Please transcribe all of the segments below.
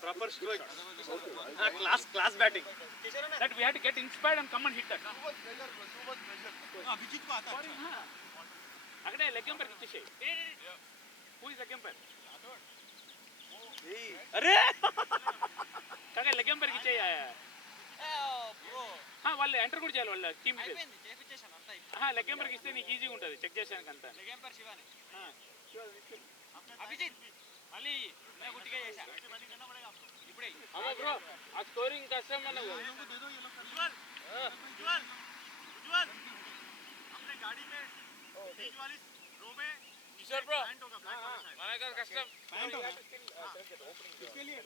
Proper strike. Class batting. That we had to get inspired and come and hit that. Abhijit को आता है अगले leg empire किसे who is leg empire अरे కాగా లెగ్ ఎంపైర్ కి చేయాలి వాళ్ళు ఎంటర్ కూడా చేయాలి వాళ్ళ టీమ్ లెగ్ ఎంపైర్ కి ఇస్తే నీకు ఈజీగా ఉంటుంది చెక్ చేసానికి అంతా లెగ్ ఎంపైర్ శివాని అభిజిత్ మళ్ళీ నేను గుట్టిగా చేశా ఇప్పుడే అమ్మా బ్రో ఆ స్కోరింగ్ కష్టం మనకు दे दो ये लोग उज्जवल उज्जवल अपने गाड़ी में बीच वाली रो में किशोर ब्रो हमारे का कस्टम पैंट होगा इसके लिए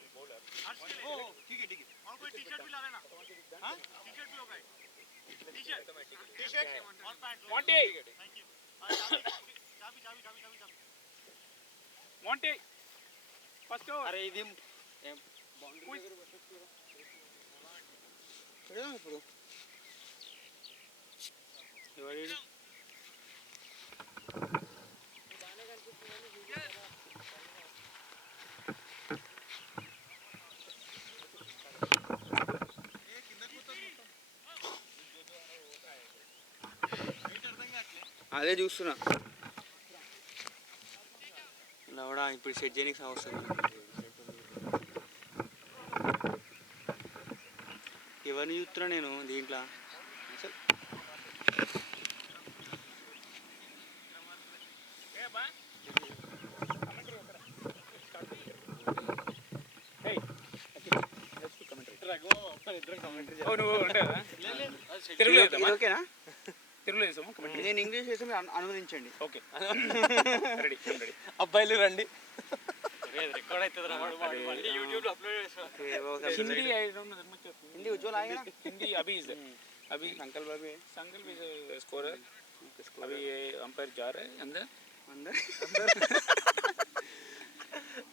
हर्ष के लिए ठीक है और कोई टी-शर्ट भी ला लेना हां टी-शर्ट भी होगा टी-शर्ट और पैंट मोंटी थैंक यू चाबी मोंटी फर्स्ट ओवर अरे ఇది బౌండరీ దగ్గర బస్సు ఎక్కడ ఇప్పుడు ఎవరు అదే చూస్తున్నా లవడా ఇప్పుడు సెట్ చేయడానికి అవసరం ఎవరిని చూస్తున్నా నేను దీంట్లో అసలు ఓకేనా నేను ఇంగ్లీష్ చేసి మీరు అనువదించండి ఓకే రెడీ అబ్బాయిలు రండి हिंदी उज्जवल आएगा ना हिंदी अभी अंकल भी स्कोरर अभी ये अंपायर जा रहे हैं अंदर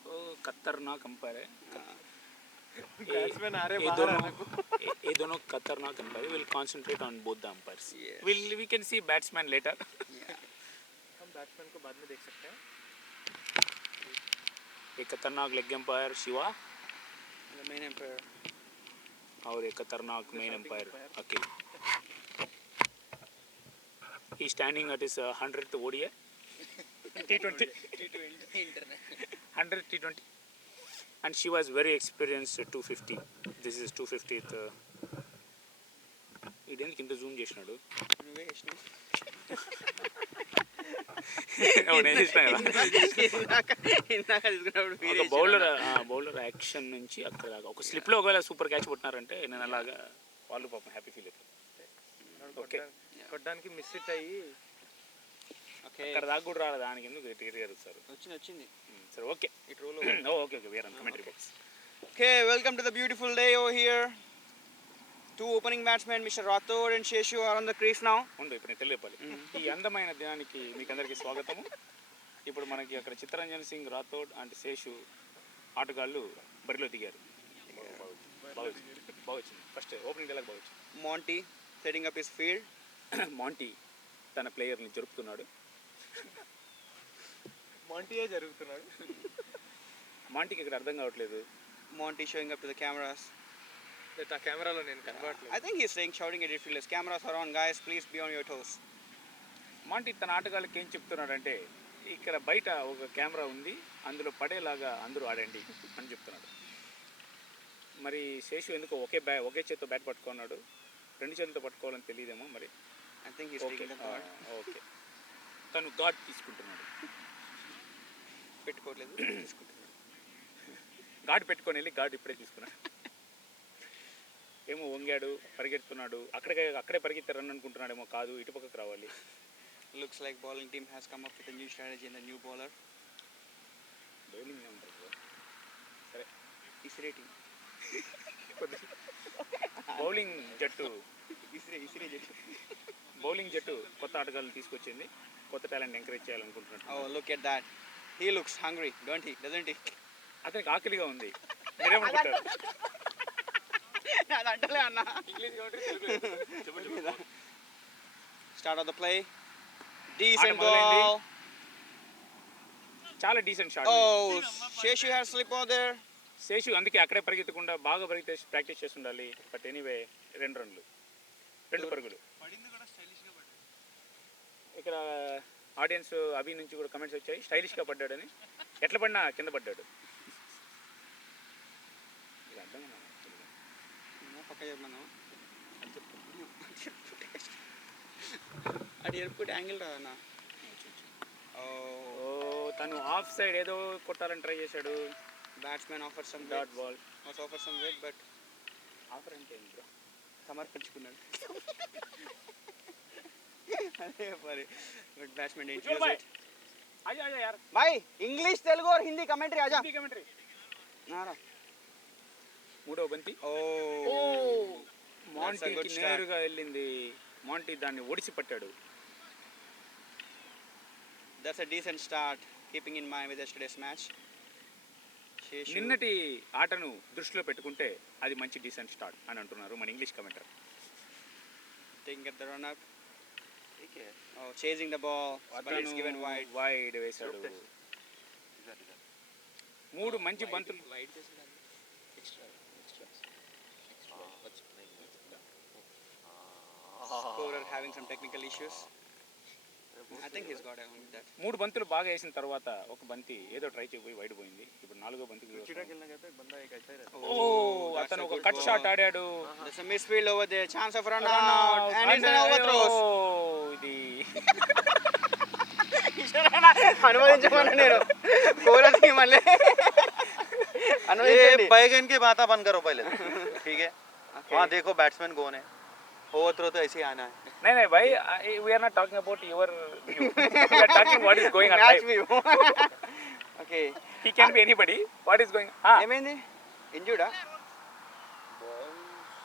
वो खतरनाक अंपायर है बैट्समैन आ रहे ये दोनों खतरनाक umpire will concentrate on both the umpires we can see batsman later हम बैट्समैन को बाद में देख सकते हैं एक खतरनाक leg umpire Shiva main umpire और एक खतरनाक main umpire Akhil he standing at his 100th ODI T20 100 T20 and Shiva is very experienced 250 this is 250th ఇదేంటి కింద జూమ్ చేసినాడు నువ్వే చేసినావు బౌలర్ యాక్షన్ నుంచి అక్కడ దాకా ఒక స్లిప్లో ఒకవేళ సూపర్ క్యాచ్ కొట్టినారంటే నేను అలాగా వాళ్ళు పాపం హ్యాపీ ఫీల్ అవుతారు ఓకే కొట్టడానికి మిస్ ఇట్ అయ్యి అక్కడ దాకా కూడా రాలేదు దానికి ఎందుకు ఎదుగుతారు వచ్చింది సరే okay it roll okay we're on commentary box okay welcome to the beautiful day over here Two opening batsmen, Mr. Rathod and Sheshu are on the crease now. ఉండు ఇప్పుడు నేను తెలియపాలి ఈ అందమైన దినానికి మీకు అందరికీ స్వాగతము ఇప్పుడు మనకి అక్కడ చిత్తరంజన్ సింగ్ రాథోడ్ అండ్ శేషు ఆటగాళ్ళు బరిలో దిగారు బాగొచ్చింది ఫస్ట్ ఓపెనింగ్ డైలాగ్ బాగొచ్చింది Monty setting up his field Monty తన ప్లేయర్ని జరుపుతున్నాడు మాంటీయే జరుగుతున్నాడు మాంటీకి ఇక్కడ అర్థం కావట్లేదు Monty showing up to the cameras ఆ కెమెరాలో నేను కనబడట్లేదు I think he is saying shouting at fielders cameras are on guys please be on your toes Monty తన ఆటగాళ్ళకి ఏం చెప్తున్నాడంటే ఇక్కడ బయట ఒక కెమెరా ఉంది అందులో పడేలాగా అందరూ ఆడండి అని చెప్తున్నాడు మరి శేషు ఎందుకో ఒకే చేత్తో బ్యాట్ పట్టుకున్నాడు రెండు చేతులతో పట్టుకోవాలని తెలియదేమో మరి ఐ థింక్ ఓకే తను గాడ్ తీసుకుంటున్నాడు పెట్టుకోవట్లేదు తీసుకుంటున్నాడు గాడ్ పెట్టుకొని వెళ్ళి గాడ్ ఇప్పుడే తీసుకున్నాడు ఏమో వంగాడు పరిగెడుతున్నాడు అక్కడే పరిగెత్తారని అనుకుంటున్నాడేమో కాదు ఇటు పక్కకు రావాలి looks like bowling team has come up with new strategy in the new bowler bowling ఉంటుంది సరే ఇసిరేటింగ్ బౌలింగ్ జట్టు ఇసిరే జట్టు బౌలింగ్ జట్టు కొత్త ఆటగాళ్ళు తీసుకొచ్చింది కొత్త టాలెంట్ ఎంకరేజ్ చేయాలనుకుంటున్నాడు oh look at that he looks hungry doesn't he అతనికి ఆకలిగా ఉంది మీరేమనుకుంటారు అదంటలే అన్న start of the play decent ball చాలా decent shot oh Sheshu has slip over there Sheshu అందుకే అక్కడే పరిగెత్తకుండా బాగా ప్రాక్టీస్ చేసి ఉండాలి. బట్ ఎనీవే 2 రన్లు 2 పరుగులు. ఇక్కడ ఆడియన్స్ అభి నుంచి కూడా కమెంట్స్ వచ్చాయి, స్టైలిష్గా పడ్డాడని. ఎట్లా పడినా కింద పడ్డాడు. అర్థం పక్క చెప్పమన్నా అది ఎయిర్పోర్ట్ యాంగిల్ రాదన్నా. తను ఆఫ్ సైడ్ ఏదో కొట్టాలని ట్రై చేశాడు. Batsmen offer some dot ball offer some weight but offer అంటే ఏంటి బ్రో? సమర్పించుకున్నాడు. अरे మరి बट बैट्समैन डेंट चलो भाई आजा आजा यार भाई इंग्लिश तेलुगु और हिंदी कमेंट्री आजा हिंदी कमेंट्री नारा మూడో బంతి. ఓ మాంటీకి నేరుగా వెళ్ళింది. మాంటీ దాన్ని ఒడిసి పట్టాడు. That's a decent start keeping in mind with yesterday's match. నిన్నటి ఆటను దృష్టిలో పెట్టుకుంటే అది మంచి డీసెంట్ స్టార్ట్ అని అంటున్నారు మన English commenter. Think at the run up. Oh, chasing the ball, but it's given wide. Wide వేసాడు. 3 మంచి బంతులు. Wide వేసాడు. Extra. Scorer having some technical issues. I think he's got along with that. 3 బంతులు బాగా వేసిన తర్వాత ఒక బంతి ఏదో ట్రై చేయబోయి వైడ్ పోయింది. ఇప్పుడు 4వ బంతికి అతను ఒక కట్ షాట్ ఆడాడు. There's a misfield over there, chance of run out and it's an overthrow. ఇది అనుభవించమన్నా నేను కోరసి మళ్ళీ ये बैगन के बाता बंद करो पहले, ठीक है? वहाँ देखो बैट्समैन कौन है. ओवरथ्रो तो ऐसे ही आना है. नहीं भाई, we are not talking about your view. We are talking what is going on live. Okay. He can be anybody. What is going on? ఏమైంది? ఇంజూర్డా?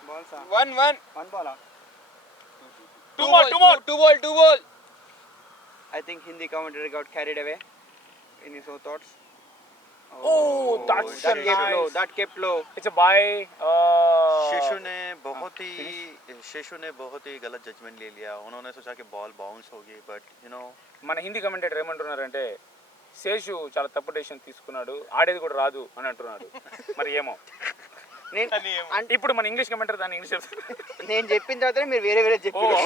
బాల్ సా 1 ball. Two ball. I think Hindi commentator got carried away in his own thoughts. Oh, that's nice. That kept low. It's a bye. शेषु ने बहुत ही गलत judgement ले लिया. उन्होंने सोचा कि बॉल बाउंस होगी, बट यू नो మన హిందీ కమెంటేటర్ ఏమంటున్నారంటే శేషు చాలా తప్పు డెసిషన్ తీసుకున్నాడు, ఆడేది కూడా రాదు అని అంటున్నాడు. మరి ఏమో ఇప్పుడు మన ఇంగ్లీష్ కమెంటర్ దాన్ని ఇంగ్లీష్ చెప్తాను. నేను చెప్పిన తర్వాత మీరు వేరే చెప్పారు.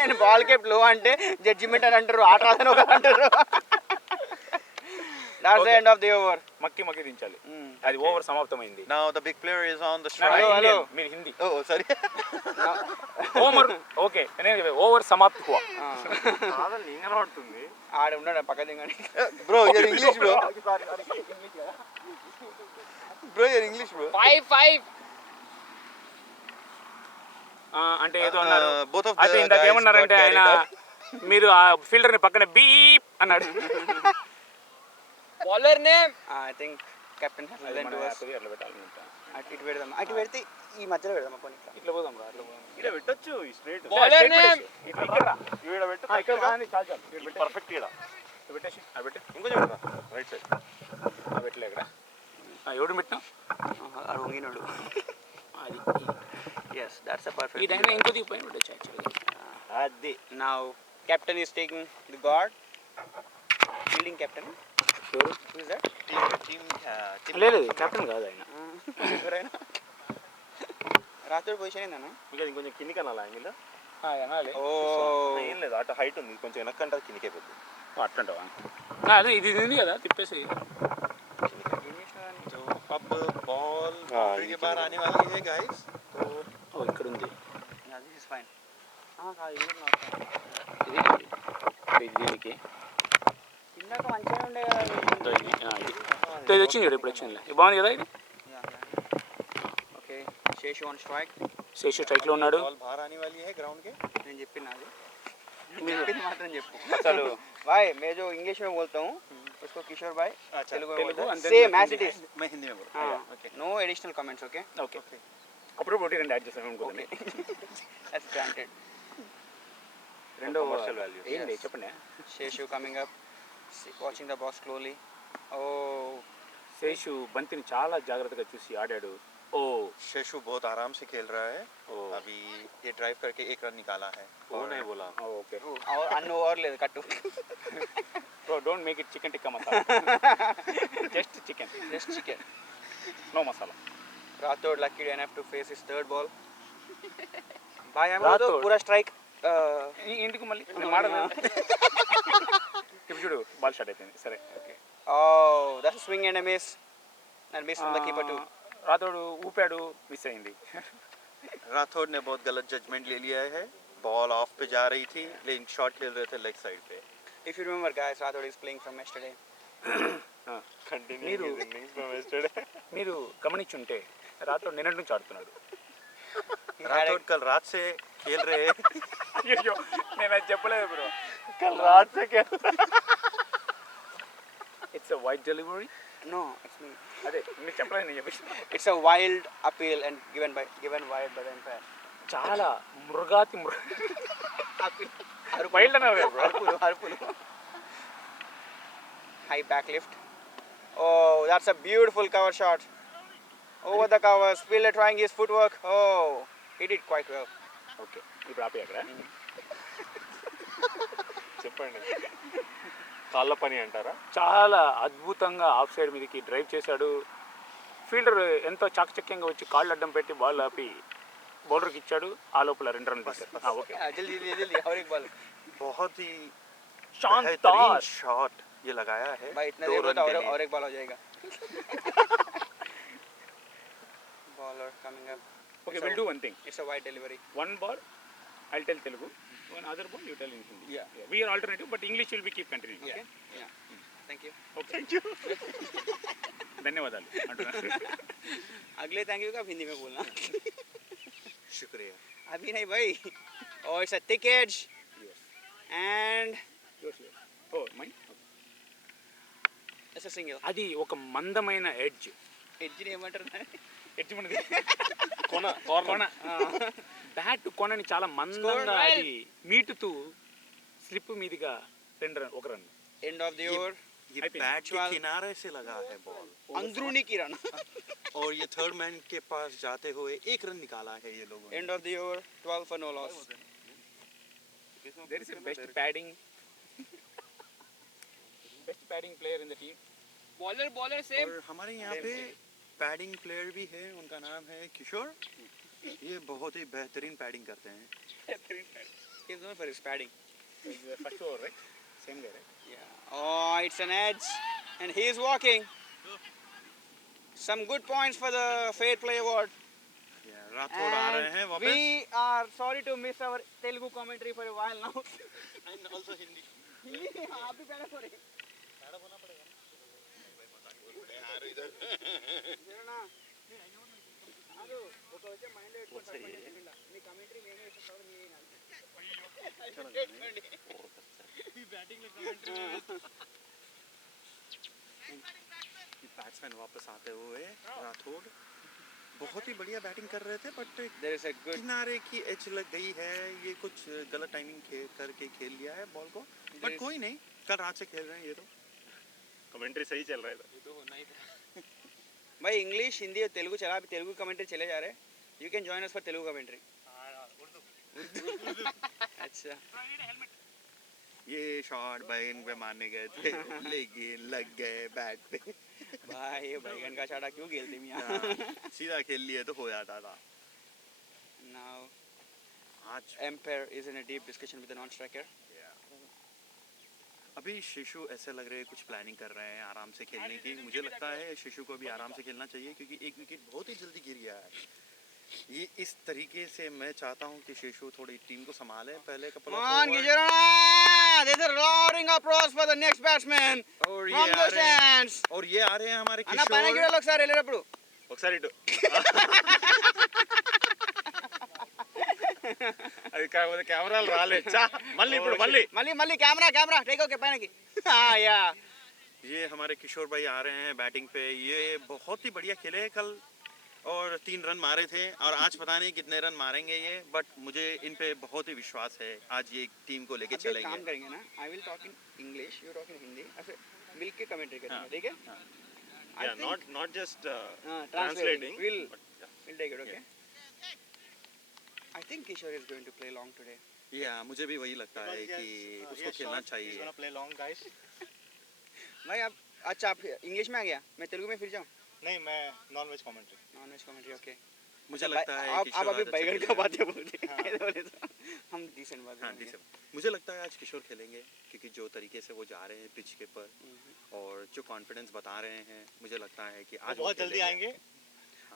నేను బాల్ కేప్ లో అంటే జడ్జిమెంట్ అని అంటారు, ఆట రాదని ఒక అంటారు. That's the end of the over. మక్కి దించాలి. అది over సమాప్తమైంది. now the big player is on the strike. Hello. మీరు Hindi. oh sorry. Over okay నేను ఓవర్ సమాప్త హువా. కాదని నేను కనబడుతుంది. ఆడ ఉన్నాడు పక్క దింగని. bro you're English bro. bro you're English bro. 5 అంటే ఏదో అన్నారు. both of అయితే the ఇందాక guys ఏమన్నారంటే got ఆయన carried మీరు ఆ ఫీల్డర్ ని పక్కన బీప్ అన్నాడు. bowler name. I think captain has lent to us. అట్లా పెట్టాలనుకుంటా. ఇటు పెడదాం. అటు పెడితే ఈ మధ్యలో పెడదాం పోనీ. ఇట్లా పోదాం రా, అట్లా పోదాం. ఇక్కడ పెట్టొచ్చు స్ట్రైట్. Bowler name. ఇక్కడ రా. ఇక్కడ పెట్టు. ఇక్కడ బాగుంది, చాలు ఇక్కడ పెట్టు. పర్ఫెక్ట్ ఇక్కడ. ఇక్కడ పెట్టేసి అది పెట్టు. ఇంకొంచెం పెట్టు. Right side. పెట్టలే ఇక్కడ. ఎవడు పెట్టినా అది వంగినోడు. అది Yes, that's a perfect. ఈ డైనా ఇంకో దిగిపోయిన పెట్టచ్చు యాక్చువల్గా. అది now captain is taking the guard. Fielding captain. ఎవరు? Who is that? టీమ్ లేదు కెప్టెన్ కాదు ఆయన. ఎవరైనా రాత్రి పొజిషన్ ఏందన్నా? ఇంకా ఇంకొంచెం కిందికి అనాలి యాంగిల్. అనాలి. ఓ ఏం లేదు, అటు హైట్ ఉంది, కొంచెం వెనక్కంటే కిందికి అయిపోతుంది. అట్లంటావా? అదే ఇది ఉంది కదా తిప్పేసి. अब बॉल बाउंड्री के बाहर आने वाली है गाइस. तो ఇక్కడ ఉంది. this is fine. కాదు ఇది దీనికి ఇందాక మంచిగా ఉండే కదా. ఇది వచ్చింది కదా, ఇప్పుడు వచ్చింది. ఇది బాగుంది కదా ఇది. Okay Sheshu on strike. Sheshu స్ట్రైక్లో ఉన్నాడు. बॉल बाहर आने वाली है ग्राउंड के. నేను చెప్పిన అది చెప్పింది మాత్రం చెప్పు. అసలు भाई मैं जो इंग्लिश में बोलता हूँ उसको किशोर भाई तेलुगु में तेलुगु बोलता है. and then Same as it is. मैं हिंदी में बोल रहा हाँ, हूँ. Okay. no additional comments, okay? Okay అప్పుడు ఒకటి రెండు యాడ్ చేస్తాను అనుకోండి. That's granted. రెండో Commercial values. ఏంటి చెప్పండి. Sheshu coming up, watching the box slowly. Oh, Seshu బంతిని చాలా జాగ్రత్తగా చూసి ఆడాడు. ఓ शेषु बहुत आराम से खेल रहा है. अभी ये ड्राइव करके 1 रन निकाला है. वो नहीं बोला. ఓకే और अन्न ओवर ले कट्टू. Bro, don't make it chicken tikka masala. Just chicken. Just chicken. No masala. Rathod lucky enough to face his third ball. Bhai, I'm also Rathod. pura strike. ఇంటికి మళ్ళీ నేను మాడలేదు. ఇప్పుడు చూడు బాల్ షాట్ అయిపోయింది. సరే okay. Oh, that's a swing and a miss. And miss from the keeper too. Rathod ఊపాడు miss అయింది. राठौड़ ने बहुत गलत जजमेंट ले लिया है. बॉल ऑफ पे जा रही थी लेकिन शॉट खेल रहे थे लेग साइड पे. If you remember, guys, Rathod is playing from yesterday. మీరు మీరు గమనించుంటే రాతోడు నిన్నటి నుంచి ఆడుతున్నాడు. He had राठौड़ कल रात से खेल रहे हैं. అయ్యో నేను అది చెప్పలేదు బ్రో. కల్ రాత్ సే it's a wide delivery. No, it's me. అదే మీరు చెప్పలేదు నేను చెప్పేసి. It's a wild appeal and given wide by the umpire. చాలా మృగాతి Appeal. వైల్డ్ అన్నారు కదా bro. Harpulu. High back lift. Oh, that's a beautiful cover shot. Over the covers, Spiller trying his footwork. Oh, he did quite well. Okay ఇప్పుడు ఆపే అక్కడ. చెప్పండి. కాళ్ళ పని అంటారా? చాలా అద్భుతంగా ఆఫ్ సైడ్ మీదకి డ్రైవ్ చేశాడు. ఫీల్డర్ ఎంతో చాకచక్యంగా వచ్చి కాళ్ళు అడ్డం పెట్టి బాల్ ఆపి బౌలర్కి ఇచ్చాడు. ఆ లోపల 2 రన్లు తీశారు. ఓకే जल्दी और एक बॉल. बहुत ही शानदार बेहतरीन शॉट ये लगाया है. भाई इतना 2 देर रन होता के लिए. और एक बॉल हो जाएगा. Bowler coming up. Okay will do one thing. It's a wide delivery. One ball I'll tell Telugu, one other ball you tell in Hindi. Yeah. We are alternative but English will be keep continuing. Yeah. Okay. Yeah. Thank you. Okay. Thank you. ధన్యవాదాలు అంటున్నారు. अगले thank you का हिंदी में बोलना. शुक्रिया. अभी नहीं भाई. Oh, it's a thick edge. Yes. And Yours. Oh, mine. it's a single. అది ఒక మందమైన ఎడ్జ్. Edge ni ఏమంటారు? ఎడ్జ్ మనది కొన కొన. బ్యాట్ కొనని చాలా మందంగా Score అది మీటుతూ స్లిప్ మీదుగా 2 run 1 run. End of the over. ये I think बैट के 12 किनारे से लगा है बॉल अंदरूनी की रन. और ये थर्ड मैन के पास जाते हुए 1 रन निकाला है ये लोगों ने. End of the over. 12 for no loss. There is a best padding player in the team. bowler same. और हमारे यहाँ पे पैडिंग प्लेयर भी है, उनका नाम है किशोर. ये बहुत ही बेहतरीन पैडिंग करते हैं. He's known for his padding. First over, right? Same guy, right? Yeah. Oh, it's an edge. And he is walking. Some good points for the Fair Play Award. Rathore आ रहे हैं And वापस. we are sorry to miss our Telugu commentary for a while now. And also Hindi. Hindi आप भी पहले बोले. జరనా అది ఒక వచ్చే మైండ్ పెట్టుకొని పట్టుకొని మీ కమెంటరీ నేనే ఇస్తాను మీరే ఈ బ్యాటింగ్ లో కమెంటరీ बैट्समैन वापस आते हुए राठौड़ बहुत ही बढ़िया बैटिंग कर रहे थे but there is a good किनारे की एज लग गई है. ये कुछ गलत टाइमिंग करके खेल लिया है बॉल को. बट कोई नहीं, कल रात से खेल रहे हैं ये तो. कमेंट्री सही चल रहा है. भाई इंग्लिश हिंदी और तेलुगु चला अभी तेलुगु कमेंट्री चले जा रहे हैं. You can join us for Telugu commentary. अच्छा ये शॉट बैगन पे मारने गए थे लेकिन लग गए बैट पे. भाई ये बैगन का छाड़ा क्यों खेलते मियां. सीधा खेल लिए तो हो जाता था. नाउ आज umpire is in a deep discussion with the non striker. अभी शिशु ऐसे लग रहे हैं कुछ प्लानिंग कर रहे हैं आराम से खेलने की. मुझे लगता है शिशु को भी आराम से खेलना चाहिए क्योंकि एक विकेट बहुत ही जल्दी गिर गया है. ये इस तरीके से मैं चाहता हूं कि शिशु थोड़ी टीम को संभाले. पहले couple On Gijorana! There's a roaring applause for the next batsman और from ये the आ रहे हैं stands. और ये आ रहे हैं हमारे అన్న పైన किशोर. గిడాలు ఒకసారి వెళ్ళేటప్పుడు ఒకసారి ఇటు. అది కాకపోతే కెమెరాలు రాలేదు. మళ్ళీ ఇప్పుడు మళ్ళీ మళ్ళీ మళ్ళీ కెమెరా టేక్ ఓకే పైనకి. యా ये हमारे किशोर भाई आ रहे हैं बैटिंग पे. ये बहुत ही बढ़िया खेले कल और 3 रन मारे थे और आज पता नहीं कितने रन मारेंगे ये. बट मुझे इन पे बहुत ही विश्वास है. आज ये टीम को लेके अभी एक चलेंगे. काम करेंगे ना. I will talk in English you talk in Hindi ऐसे मिल के कमेंट्री करेंगे ठीक है. yeah, not just translating. translating. We'll take it okay. I think Kishore is going to play long today. या मुझे भी वही लगता है कि उसको खेलना चाहिए। Play long guys. भाई आप अच्छा आप इंग्लिश में आ गया, मैं तेलुगु में फिर जाऊँ। नहीं, मैं non veg commentary. Non veg commentary okay. मुझे लगता है आप किशोर अभी आज अच्छा बैगन का खेलेगा। बातें बोल रहे हाँ। हैं बोले तो हम डिसेंट बात हाँ करेंगे। डिसेंबर। मुझे लगता है आज किशोर खेलेंगे क्योंकि जो तरीके से वो जा रहे हैं पिच के पर और जो कॉन्फिडेंस बता रहे हैं, मुझे लगता है कि आज वो बहुत जल्दी खेलेंगे। आएंगे।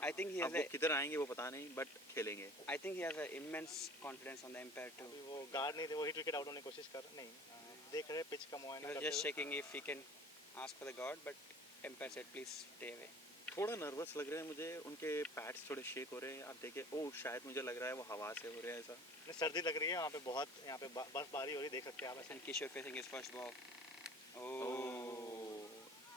I think he अब has वो a किधर आएंगे वो पता नहीं, बट खेलेंगे। I think he has an immense confidence on the umpire too. अभी वो गार्ड नहीं थे, वो हिट विकेट आउट होने की कोशिश कर नहीं देख रहे पिच का He मुआयना was करते just हुए। checking if he can ask for the guard, but umpire said please stay away. थोड़ा नर्वस लग रहे हैं मुझे, उनके पैड्स थोड़े शेक हो रहे हैं। आप देखिए, ओह शायद मुझे लग रहा है वो हवा से हो रहा है ऐसा। नहीं, सर्दी लग रही है वहाँ पे बहुत, यहाँ पे बर्फबारी हो रही है, देख सकते हैं आप ऐसे। And Kishore facing his first ball. Oh. ओह,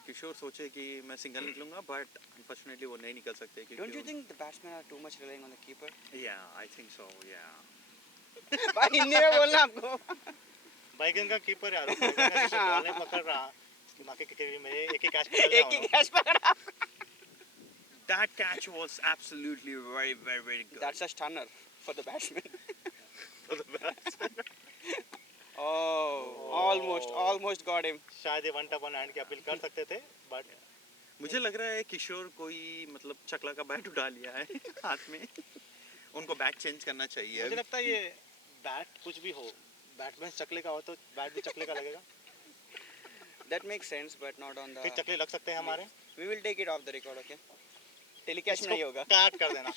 किशोर सोचे कि मैं सिंगल निकलूंगा, बट अनफॉर्चुनेटली वो नहीं निकल सकते Don't you think the batsmen are too much relying on the keeper? या आई थिंक सो या। भाई हिंदी में बोलना आपको। बैगन का कीपर यार, बॉल नहीं पकड़ रहा कि माके के में एक ही कैच पकड़ एक ही लिया कैच पकड़ा। That catch was absolutely very very very good. That's a stunner for the batsman. उन्होंने। Oh, almost got him. शायद ये वन टप वन हैंड की अपील कर सकते थे, बट मुझे लग रहा है किशोर कोई मतलब चकला का बैट उठा लिया है हाथ में। उनको बैट चेंज करना चाहिए। मुझे लगता है ये बैट कुछ भी हो, बैट्समैन चकले का हो तो बैट भी चकले का लगेगा। That makes sense, but not on फिर the. चकले लग सकते हैं हमारे। We will take it off the record, okay? Telecast में नहीं होगा. काट कर देना।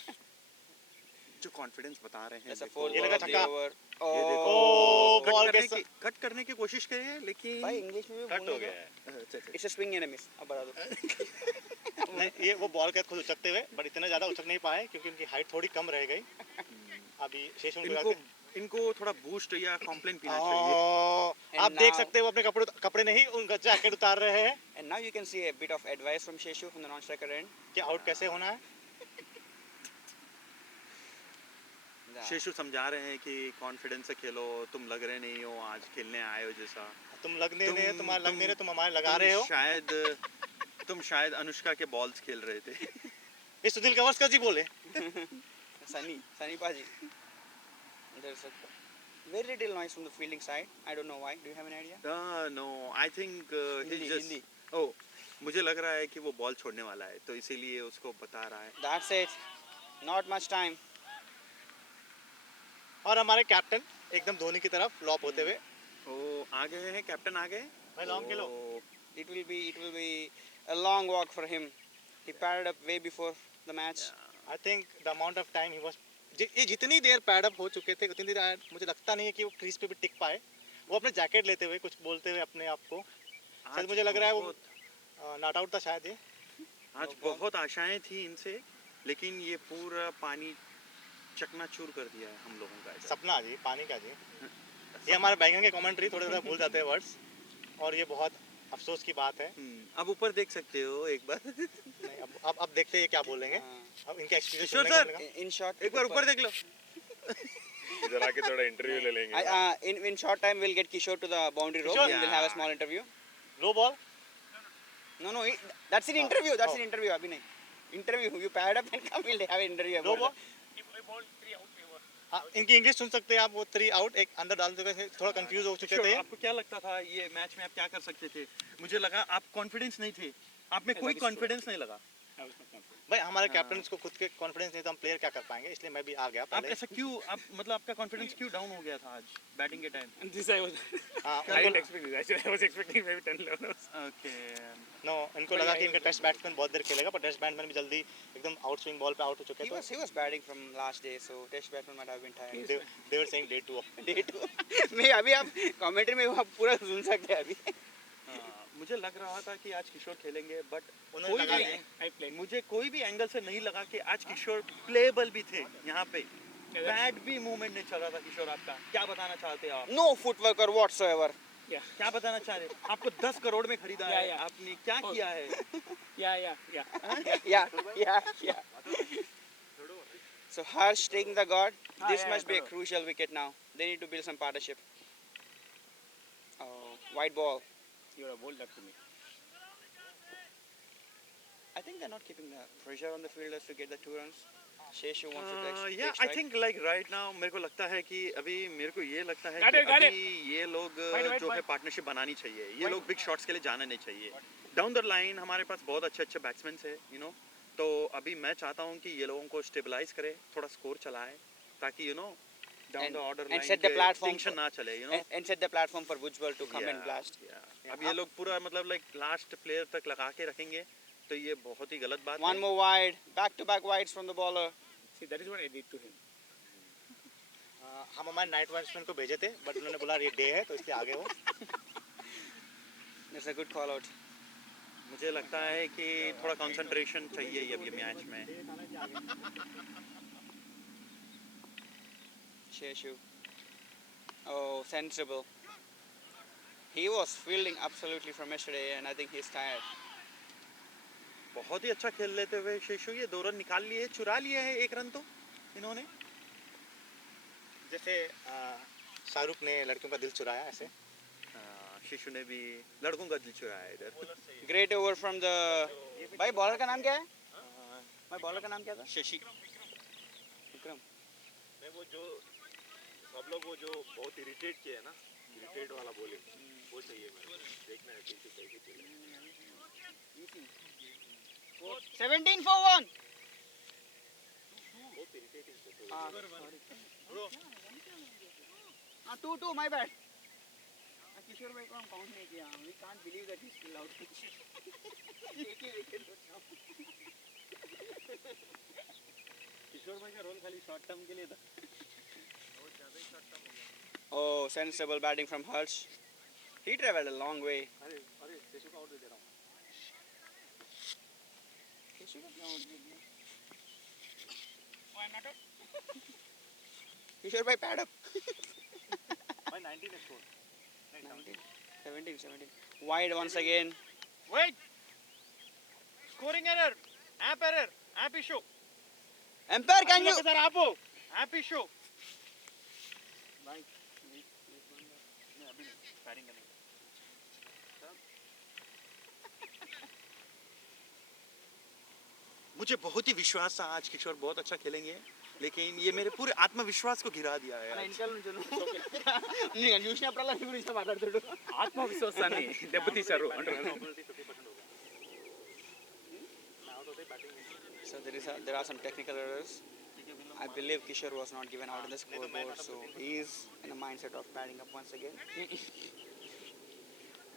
जो कॉन्फिडेंस बता रहे हैं, That's a देखो, four ये ball लगा of the छक्का। over. ये देखो, Oh. कट बॉल करने के की कट करने की कोशिश करिए, लेकिन भाई इंग्लिश में भी कट हो बोलने गया दो. है। अच्छा, अच्छा। It's a swing and a miss. अब बता दो. नहीं, ये वो बॉल के खुद उचकते हुए, बट इतना ज्यादा उचक नहीं पाए क्योंकि उनकी हाइट थोड़ी कम रह गई। अभी शेषन इनको थोड़ा बूस्ट या कॉम्प्लेन पीना चाहिए। आप And देख now- सकते हो अपने कपड़े नहीं, उनका जैकेट उतार रहे हैं And now you can see a bit of advice from Sheshu from the non-striker end. कि आउट कैसे होना है। शेषु समझा रहे हैं कि कॉन्फिडेंस से खेलो, तुम लग रहे नहीं हो आज खेलने आए हो जैसा। तुम लगने नहीं है, तुम्हारा लग नहीं रहे, तुम हमारे लगा रहे हो। तुम शायद अनुष्का के बॉल्स खेल रहे थे। ये सुनील गावस्कर जी बोले। Sunny Paji. There's a very little noise from the fielding side. I don't know why. Do you have any idea? No I think Hindi. Oh, मुझे लग रहा है कि वो बॉल छोड़ने वाला है, तो इसीलिए उसको बता रहा है। That's it. Not much time. और हमारे कैप्टन एकदम धोनी की तरफ लॉप होते हुए। ओ आ गए हैं, कैप्टन आ गए। भाई long Khelo. O, It will be a long walk for him. He padded up way before the match. I think the amount of time he was, ये जितनी देर पैड अप हो चुके थे उतनी देर मुझे लगता नहीं है कि वो क्रीज पे भी टिक पाए। वो अपने जैकेट लेते हुए कुछ बोलते हुए अपने आप को, शायद आज मुझे लग रहा है वो बहुत- नॉट आउट था शायद ये। आज बहुत आशाएं थी इनसे, लेकिन ये पूरा पानी चकनाचूर कर दिया है हम लोगों का ऐसा। सपना जी, पानी का जी। ये हमारे बैंगन के कमेंट्री थोड़े थोड़ा भूल जाते हैं वर्ड्स, और ये बहुत अफसोस की बात है। अब ऊपर देख सकते हो एक बार। नहीं, अब देखते हैं ये क्या बोलेंगे। Uh, अब इनके एक्सपीरियंस किशोर सुनने को सर, मिलेगा। in short, एक बार ऊपर देख लो। इधर आके थोड़ा इंटरव्यू ले लेंगे। in short time we'll get Kishore to the boundary rope. Kishore? And we'll have a Yeah. small interview. Low ball. No, that's an interview. That's Oh. an interview. अभी नहीं. Interview. You pad up and come. We'll have an interview. Low about ball. हाँ, इनकी English सुन सकते हैं आप। वो 3 out एक अंदर डाल चुके थे, थोड़ा कंफ्यूज हो चुके थे। आपको क्या लगता था ये मैच में आप क्या कर सकते थे? मुझे लगा आप कॉन्फिडेंस नहीं थे, आप में कोई कॉन्फिडेंस नहीं लगा। भाई हमारे कैप्टन को खुद के कॉन्फिडेंस नहीं, तो हम प्लेयर क्या कर पाएंगे, इसलिए मैं भी आ गया आप पहले। ऐसा क्यों, आप मतलब आपका कॉन्फिडेंस क्यों डाउन हो गया था आज बैटिंग के time? And this I was. हाँ, I didn't expect this. Actually, I was expecting maybe 10 11. Okay, no, इनको लगा कि इनका टेस्ट बैट्समैन बहुत देर खेलेगा, पर टेस्ट बैट्समैन भी जल्दी एकदम आउट स्विंग बॉल पे आउट हो चुके He थे। was batting from last day, so test batsman might have been tired. They were saying day 2 of. Day 2. मैं अभी आप commentary में आप पूरा सुन सकते हैं अभी. मुझे लग रहा था कि आज किशोर खेलेंगे, बट उन्होंने लगा भी नहीं। I played. मुझे कोई भी एंगल से नहीं लगा कि आज किशोर प्लेएबल भी थे। यहाँ पे बैट भी मूवमेंट नहीं चल रहा था। किशोर आपका क्या बताना चाहते हैं आप? No footwork or whatsoever. Yeah. क्या बताना चाह रहे हैं? आपको 10 करोड़ में खरीदा है, Yeah. आपने क्या Oh. किया है? Yeah. So Harsh taking the guard. This yeah, must be a bro. crucial wicket now. They need to build some partnership. Oh, white ball. You would have bowled that to me. I think they're not keeping the pressure on the fielders to get the 2 runs. Sheshu wants to take या आई strike. Think like right now मेरे को लगता है कि अभी मेरे को ये लगता है Got कि it, got अभी ये लोग जो है पार्टनरशिप बनानी चाहिए, ये लोग बिग शॉट्स के लिए जाना नहीं चाहिए। डाउन द लाइन हमारे पास बहुत अच्छे अच्छे बैट्समैन है, यू नो, तो अभी मैं चाहता हूँ कि ये लोगों को स्टेबलाइज करे, थोड़ा स्कोर चलाए, ताकि you know down the order and line set the platform tension for- ना चले, you know. And set the platform for Bhujbal to come and blast. अब ये लोग पूरा मतलब लाइक लास्ट प्लेयर तक लगा के रखेंगे, तो ये बहुत ही गलत बात One है। more wide, back-to-back wides from the bowler. See, that is what I did to him. हम हमारे नाइट वॉचमैन को भेजे थे बट उन्होंने बोला ये डे है तो इसलिए आगे हो। That's a good call out. मुझे लगता है कि थोड़ा कंसंट्रेशन चाहिए अब ये मैच में। Sheshu. Oh, sensible. He was fielding absolutely from yesterday, and I think he's tired. बहुत ही अच्छा खेल लेते हुए शेषु ये 2 रन निकाल लिए, चुरा लिए है 1 रन तो इन्होंने। जैसे शाहरुख ने लड़कियों का दिल चुराया ऐसे। शेषु ने भी लड़कों का दिल चुराया इधर। Great over from the. भाई बॉलर का नाम क्या है? भाई बॉलर का नाम क्या था? शशि। विक्रम. वो जो सब लोग वो जो बहुत इरिटेट किया है ना, इरिटेट वाला बॉलिंग वो चाहिए मेरे को। देखना है कैसे कैसे चले। 17 for 1. बहुत इरिटेटिंग तो हाँ, 2-2, my bad. किशोर भाई को हम काउंट नहीं किया. We can't believe that he's still out. एक ही wicket था. किशोर भाई का रोल खाली शॉर्ट टर्म के लिए था। Oh, sensible batting from Harsh. He traveled a long way. अरे अरे शेषु का आउट दे रहा हूँ। Kishore bhai, pad up. भाई 19 score. 17. Wide once again. Wait. Scoring error. App issue. Umpire, can you? Sir आपो. App issue. बैटिंग करने। मुझे बहुत ही विश्वास था आज किशोर बहुत अच्छा खेलेंगे, लेकिन ये मेरे पूरे आत्मविश्वास को गिरा दिया है आज। ఆత్మవిశ్వాసాన్ని దెబ్బతీశారు అంటారు. So there are some technical errors. I believe Kishore was not given out in the scoreboard, so he is in a mindset of padding up once again.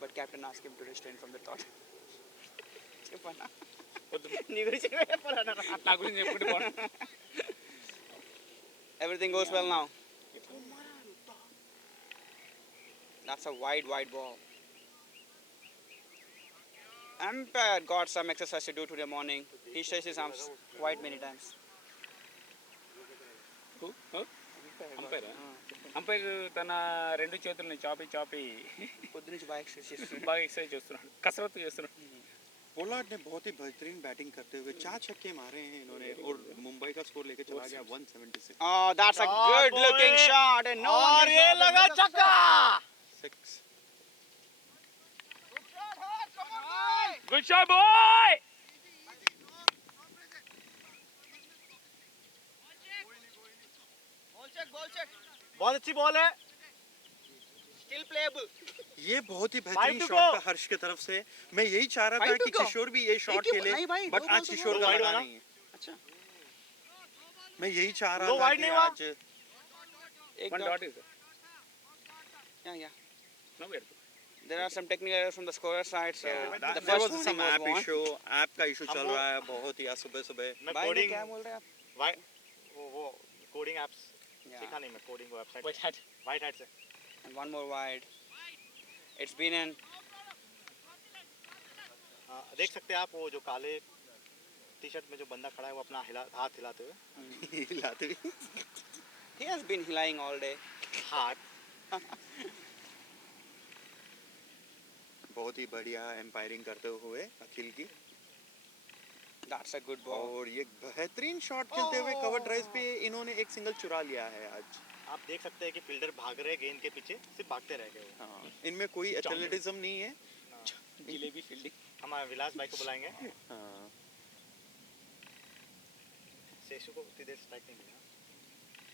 But captain asked him to restrain from the thought. నా గురించి చెప్పుకుంటే బాగుంటుంది. Everything goes well now. That's a wide ball. Umpire got some exercise to do today morning. He stretched his arms quite many times. Umpire తన 2 చేతుల్ని చాపి పొద్దునుంచి బాగా exercise చేస్తున్నాడు. బాగా ఎక్సర్సైజ్ చేస్తున్నాడు, కసరత్తు చేస్తున్నాడు. पोलार्ड ने बहुत ही बेहतरीन बैटिंग करते हुए 4 छक्के मारे हैं इन्होंने, और मुंबई का स्कोर लेके चला गया 176। Oh, that's a good looking shot, and no one और ये लगा छक्का. 6 గుడ్ షాట్ బాయ్. बहुत अच्छी बॉल है. still playable. ये बहुत ही बेहतरीन Five to शॉट go. था हर्ष की तरफ से। मैं यही चाह रहा था Five to कि go. किशोर भी ये शॉट एक ही- खेले, नहीं भाई, बट दो आज ball तो किशोर दो का wide लगा वाला। नहीं है। अच्छा, मैं यही चाह रहा दो था wide कि नहीं हुआ? आज एक one dot. Dot is Yeah. Know where. There are some technical errors from the scorer side, so the there first was warning some was app won. issue, app का इशू चल हम वो- रहा है बहुत ही आज सुबह मैं भाई, कोडिंग क्या बोल रहे हैं आप? वो कोडिंग एप्स Yeah. सीखा नहीं मैं coding website white hat. White hat से. And one more wide. It's been an देख सकते हैं आप वो जो काले टी शर्ट में जो बंदा खड़ा है वो अपना हाथ हिलाते हुए. हिलाते हुए। he has been lying all day. हाथ. बहुत ही बढ़िया एम्पायरिंग करते हुए अखिल की, That's a good ball. और ये बेहतरीन शॉट खेलते हुए कवर ड्राइव पे इन्होंने एक सिंगल चुरा लिया है आज। आप देख सकते हैं कि फील्डर भाग रहे गेंद के पीछे, सिर्फ भागते रह गए वो. हाँ, इनमें कोई एथलेटिज्म नहीं है। జిలేబీ ఫీల్డింగ్. हमारे विलास भाई को बुलाएंगे. हाँ, शेषु को उतनी देर स्ट्राइक नहीं मिला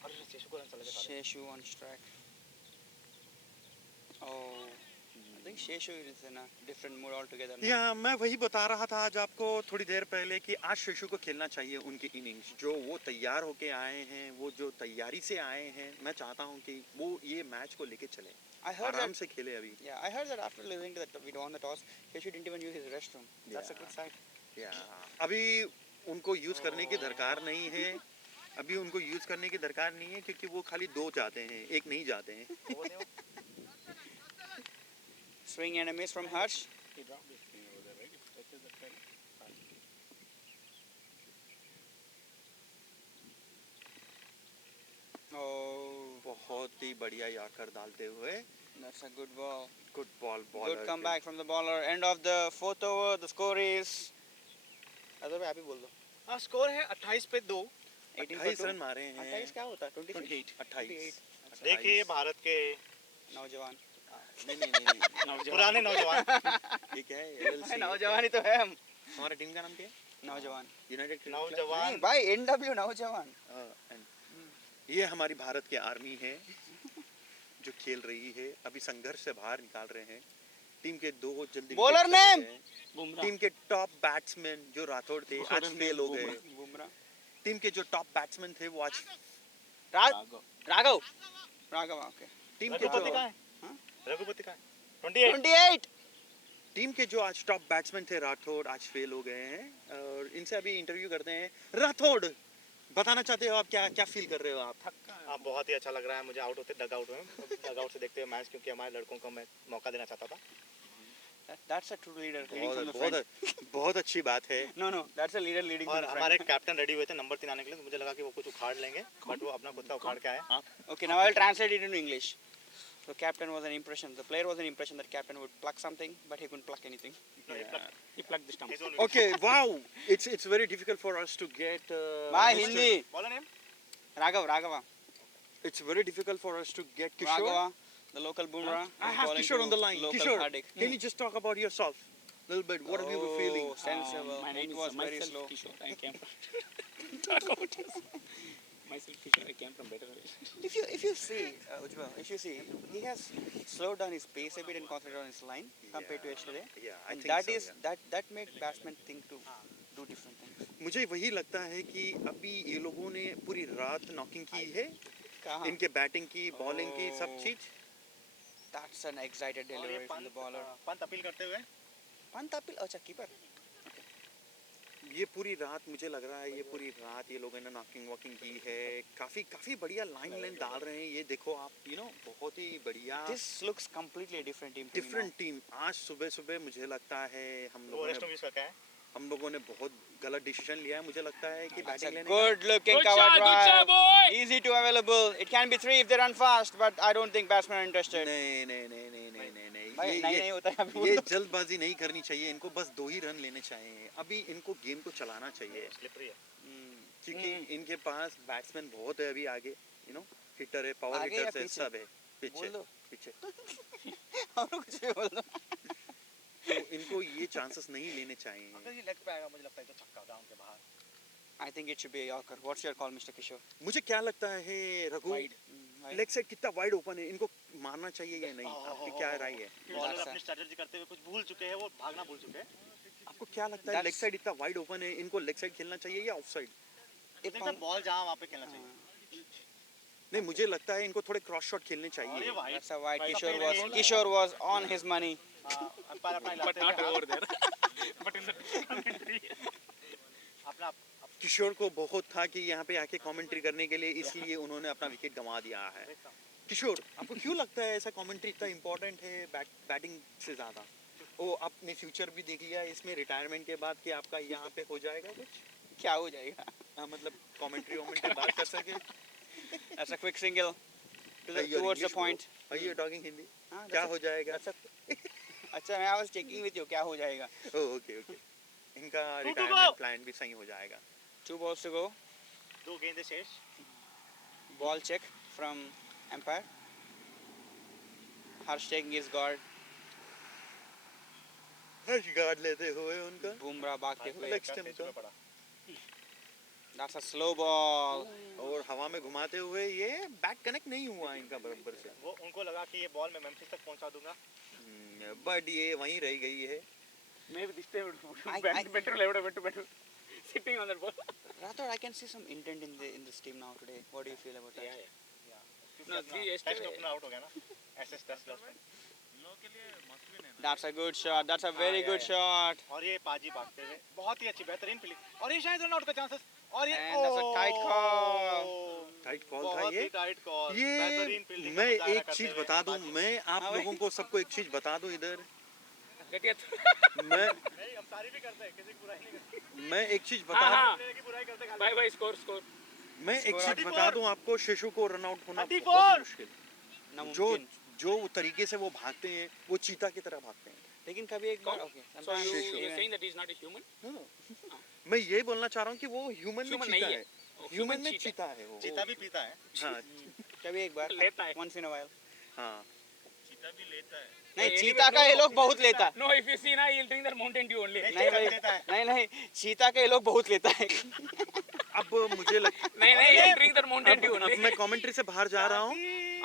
और शेषु को रन चले गए सारे। Sheshu on strike. Oh, I think Sheshu is in a different mood altogether now. या मैं वही बता रहा था आज आपको थोड़ी देर पहले कि आज शेषु को खेलना चाहिए उनकी इनिंग्स जो वो तैयार होके आए हैं, वो जो तैयारी से आए हैं। मैं चाहता हूं कि वो ये मैच को लेके चले, I heard आराम that. से खेले अभी। Yeah, I heard that after losing to that we won the toss, Sheshu didn't even use his restroom. That's a Yeah. good sign. या अभी उनको यूज करने की दरकार नहीं है, अभी उनको यूज करने की दरकार नहीं है क्योंकि वो खाली 2 जाते हैं, एक नहीं जाते हैं। वो नहीं हो- Swing and a miss from Harsh. He dropped his thing over there, right? It touches the fence. Oh, बहुत ही बढ़िया याकर डालते हुए। that's a good ball. Good ball, Good comeback from the bowler. End of the fourth over. The score is. Other पे आप ही बोल दो. हाँ score है 28 पे 2। 18 28 for रन 2. मारे हैं। 28 क्या होता है? 28. 28। देखिए भारत के नौजवान. नहीं पुराने नौजवान। ये क्या है? LLC? नौजवान ही तो है हम. हमारा टीम का नाम क्या है? नौजवान. यूनाइटेड नौजवान। नहीं भाई NW नौजवान. ये हमारी भारत की आर्मी है जो खेल रही है, अभी संघर्ष से बाहर निकाल रहे हैं। टीम के 2 जल्दी Bowler wicket चले name? गए। बुमराह. टीम के टॉप बैट्समैन जो राठौड़ थे आज फेल हो गए। बुमराह. टीम के जो टॉप बैट्समैन थे वो आज राघव. राघव ओके. टीम के रघुपति जो कहाँ है? हाँ? रघुपति कहाँ है? 28। 28. टीम के जो आज टॉप बैट्समैन थे राठौड़ आज फेल हो गए हैं और इनसे अभी इंटरव्यू करते हैं। राठौड़ बताना चाहते हो आप क्या फील कर रहे हो आप? हाँ बहुत ही अच्छा लग रहा है मुझे आउट होते डग आउट से देखते हुए मैच क्योंकि हमारे लड़कों को मैं मौका देना चाहता था। That's a true leader leading from the front. बहुत अच्छी बात है। No, that's a leader leading from और the front. हमारे कैप्टन रेडी हुए थे नंबर 3 आने के लिए तो मुझे लगा कि वो कुछ उखाड़ लेंगे बट वो अपना खुद का उखाड़ के आए। Okay, now I'll translate it into English. So captain was an impression. The player was an impression that captain would pluck something, but he couldn't pluck anything. He plucked the stump. Okay, wow. It's very difficult for us to get. My Mr. Hindi. बोलो name. Raghava. It's very difficult for us to get Kishore. Raghava, the local Bumrah. I is have bowling Kishore to on the line. local Kishore, Hardik. can you just talk about yourself a little bit? What have you been feeling? Oh, sensible. My name It is was very myself slow. Kishore. I came from. Talk about yourself. Myself Kishore. I came from better. If you see, Ujjwal, if you see, he has slowed down his pace a bit and concentrated on his line compared to yesterday. Yeah, I And think that so, is yeah. that made batsmen think to do different things. मुझे वही लगता है कि अभी ये लोगों ने पूरी रात नॉकिंग की है, कहाँ? इनके बैटिंग की, बॉलिंग की, सब Oh. चीज। That's an excited और ये delivery from the bowler. Pant appeal करते हुए Pant appeal, अच्छा keeper. ये पूरी रात मुझे लग रहा है ये पूरी रात ये लोगों ने नॉकिंग वॉकिंग की है, काफी बढ़िया लाइन डाल रहे हैं। ये देखो आप, बहुत ही बढ़िया This looks completely a different team to me now. Different team. आज सुबह मुझे लगता है वो रेस्ट यूज करके आए। हम लोगों ने बहुत गलत डिसीजन लिया है। मुझे लगता है कि That's बैटिंग a लेने good looking Good cover shot, good drive. shot, boy. Easy to available. It can be 3 if they run fast, but I don't think batsmen are का interested. नहीं भाई नहीं होता है अभी ये बोलो। जल्दबाजी नहीं करनी चाहिए। इनको बस 2 ही रन लेने चाहिए। अभी इनको गेम को चलाना चाहिए स्लिपरी है। क्योंकि इनके पास बैट्समैन बहुत है अभी आगे, हिटर है, पावर आगे या हिटर है, पीछे? सब है पीछे बोल दो। पीछे। और कुछ भी बोल दो। तो इनको ये चांसेस नहीं लेने चाहिए। अगर ये लेग पे आएगा मुझे लगता है तो छक्का ग्राउंड के बाहर। I think it should be a Yorker. What's your call, Mr. Kishore? मुझे क्या लगता है रघु, Wide. लेग साइड कितना वाइड ओपन है, इनको मारना चाहिए या नहीं? आपकी क्या राय है? बॉलर अच्छा। अपनी स्ट्रेटजी करते हुए कुछ भूल चुके हैं वो भागना भूल चुके हैं। आपको क्या लगता है That's- लेग साइड इतना वाइड ओपन है, इनको लेग साइड खेलना चाहिए या ऑफ साइड? If एकदम बॉल जहाँ वहाँ पे खेलना चाहिए। नहीं, मुझे लगता है इनको थोड़े क्रॉस शॉट खेलने और ये चाहिए। Wide that's a wide. Right. Kishore was on his money. Umpire अपना But हिलाते not हुए over there. But in the अपना किशोर को बहुत था कि यहाँ पे आके कमेंट्री करने के लिए, इसलिए उन्होंने अपना विकेट गंवा दिया है। किशोर, आपको क्यों लगता है ऐसा कमेंट्री इतना इम्पोर्टेंट है बैटिंग से ज़्यादा? वो आपने फ्यूचर भी देख लिया इसमें रिटायरमेंट के बाद कि आपका यहाँ पे हो जाएगा कुछ? क्या हो जाएगा? मतलब कमेंट्री वमेंट्री बात कर सके? That's a quick single Are you towards the English, point. bro? Are you talking Hindi? हाँ, क्या that's हो जाएगा? अच्छा मैं I was checking with you क्या हो जाएगा? ओके इनका रिटायरमेंट प्लान भी सही हो जाएगा। 2 balls to go. 2 गेंदें शेष। Ball check from umpire. Harsh taking his guard. Harsh guard लेते हुए उनका Bumrah भागते हुए. लेग स्टंप का। That's a slow ball. और हवा में घुमाते हुए ये बैट कनेक्ट नहीं हुआ इनका बराबर से, वो उनको लगा कि ये बॉल मैं मेम्फिस तक पहुंचा दूंगा. बट ये वहीं रह गई है. Maybe this time I- better sitting on that ball. Rather, I can see some intent in this team now today. What do you feel about that? Yeah. No, three test yesterday. Opener out हो गया ना. ऐसे test opener. That's a good shot. That's a very good shot. और ये पाजी भागते हुए बहुत ही अच्छी बेहतरीन फील्डिंग. और ये शायद रन आउट का चांसेस. और ये And that's a tight call. Tight call था बहुत ये. ही टाइट कॉल. ये बेहतरीन फील्डिंग. मैं एक चीज बता दूं, मैं आप लोगों को सबको एक चीज बता दूं इधर. Get it? मैं नहीं, हम तारीफ ही करते हैं, किसी की बुराई नहीं करते. मैं एक चीज हाँ बता हाँ. किसी की बुराई करते खाली. Bye score. मैं एक चीज 34. बता दूं आपको, शिशु को रन आउट होना 34. बहुत मुश्किल. नामुमकिन. जो तरीके से वो भागते हैं वो चीता की तरह भागते हैं. लेकिन कभी एक बार okay. So sometimes you're saying that he's not a human? मैं ये बोलना चाह रहा हूँ कि वो ह्यूमन में Human चीता नहीं है. है. ह्यूमन में cheetah. चीता है वो. चीता भी पीता है. हाँ कभी एक बार. लेता है. Once in a while. हाँ. नहीं, Anyway, चीता का ये लोग बहुत लेता है. No, if you see now, he'll drink that Mountain Dew only. नहीं भाई, नहीं, चीता का ये लोग बहुत लेता है. अब मुझे लग नहीं, he'll drink that Mountain Dew अब only. मैं कमेंट्री से बाहर जा रहा हूँ.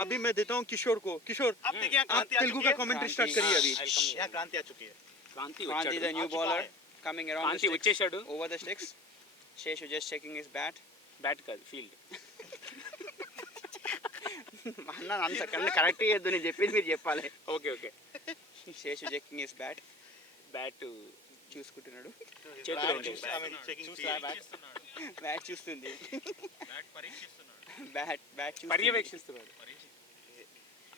अभी मैं देता हूँ किशोर को. किशोर अब देखिए आप क्रांति आ तेलुगु चुकी का है. कमेंट्री स्टार्ट करिए अभी. I'll come. यहाँ क्रांति आ चुकी है. Kranti Kranti, the వచ్చాడు. new bowler, coming around the Kranti sticks, వచ్చేసాడు. over the sticks. Sheshu just checking his bat. Bat కాదు, field. అన్న ఆన్సర్ కరెక్ట్ చేయొద్దు, నేను చెప్పింది మీరు చెప్పాలి. Okay. Seshu checking his bat. Bat చూసుకుంటున్నాడు. చేతిలో ఉంది. I mean, చూస్తా bat. బ్యాట్ చూస్తుంది. బ్యాట్ చూస్తుంది. పర్యవేక్షిస్తున్నాడు.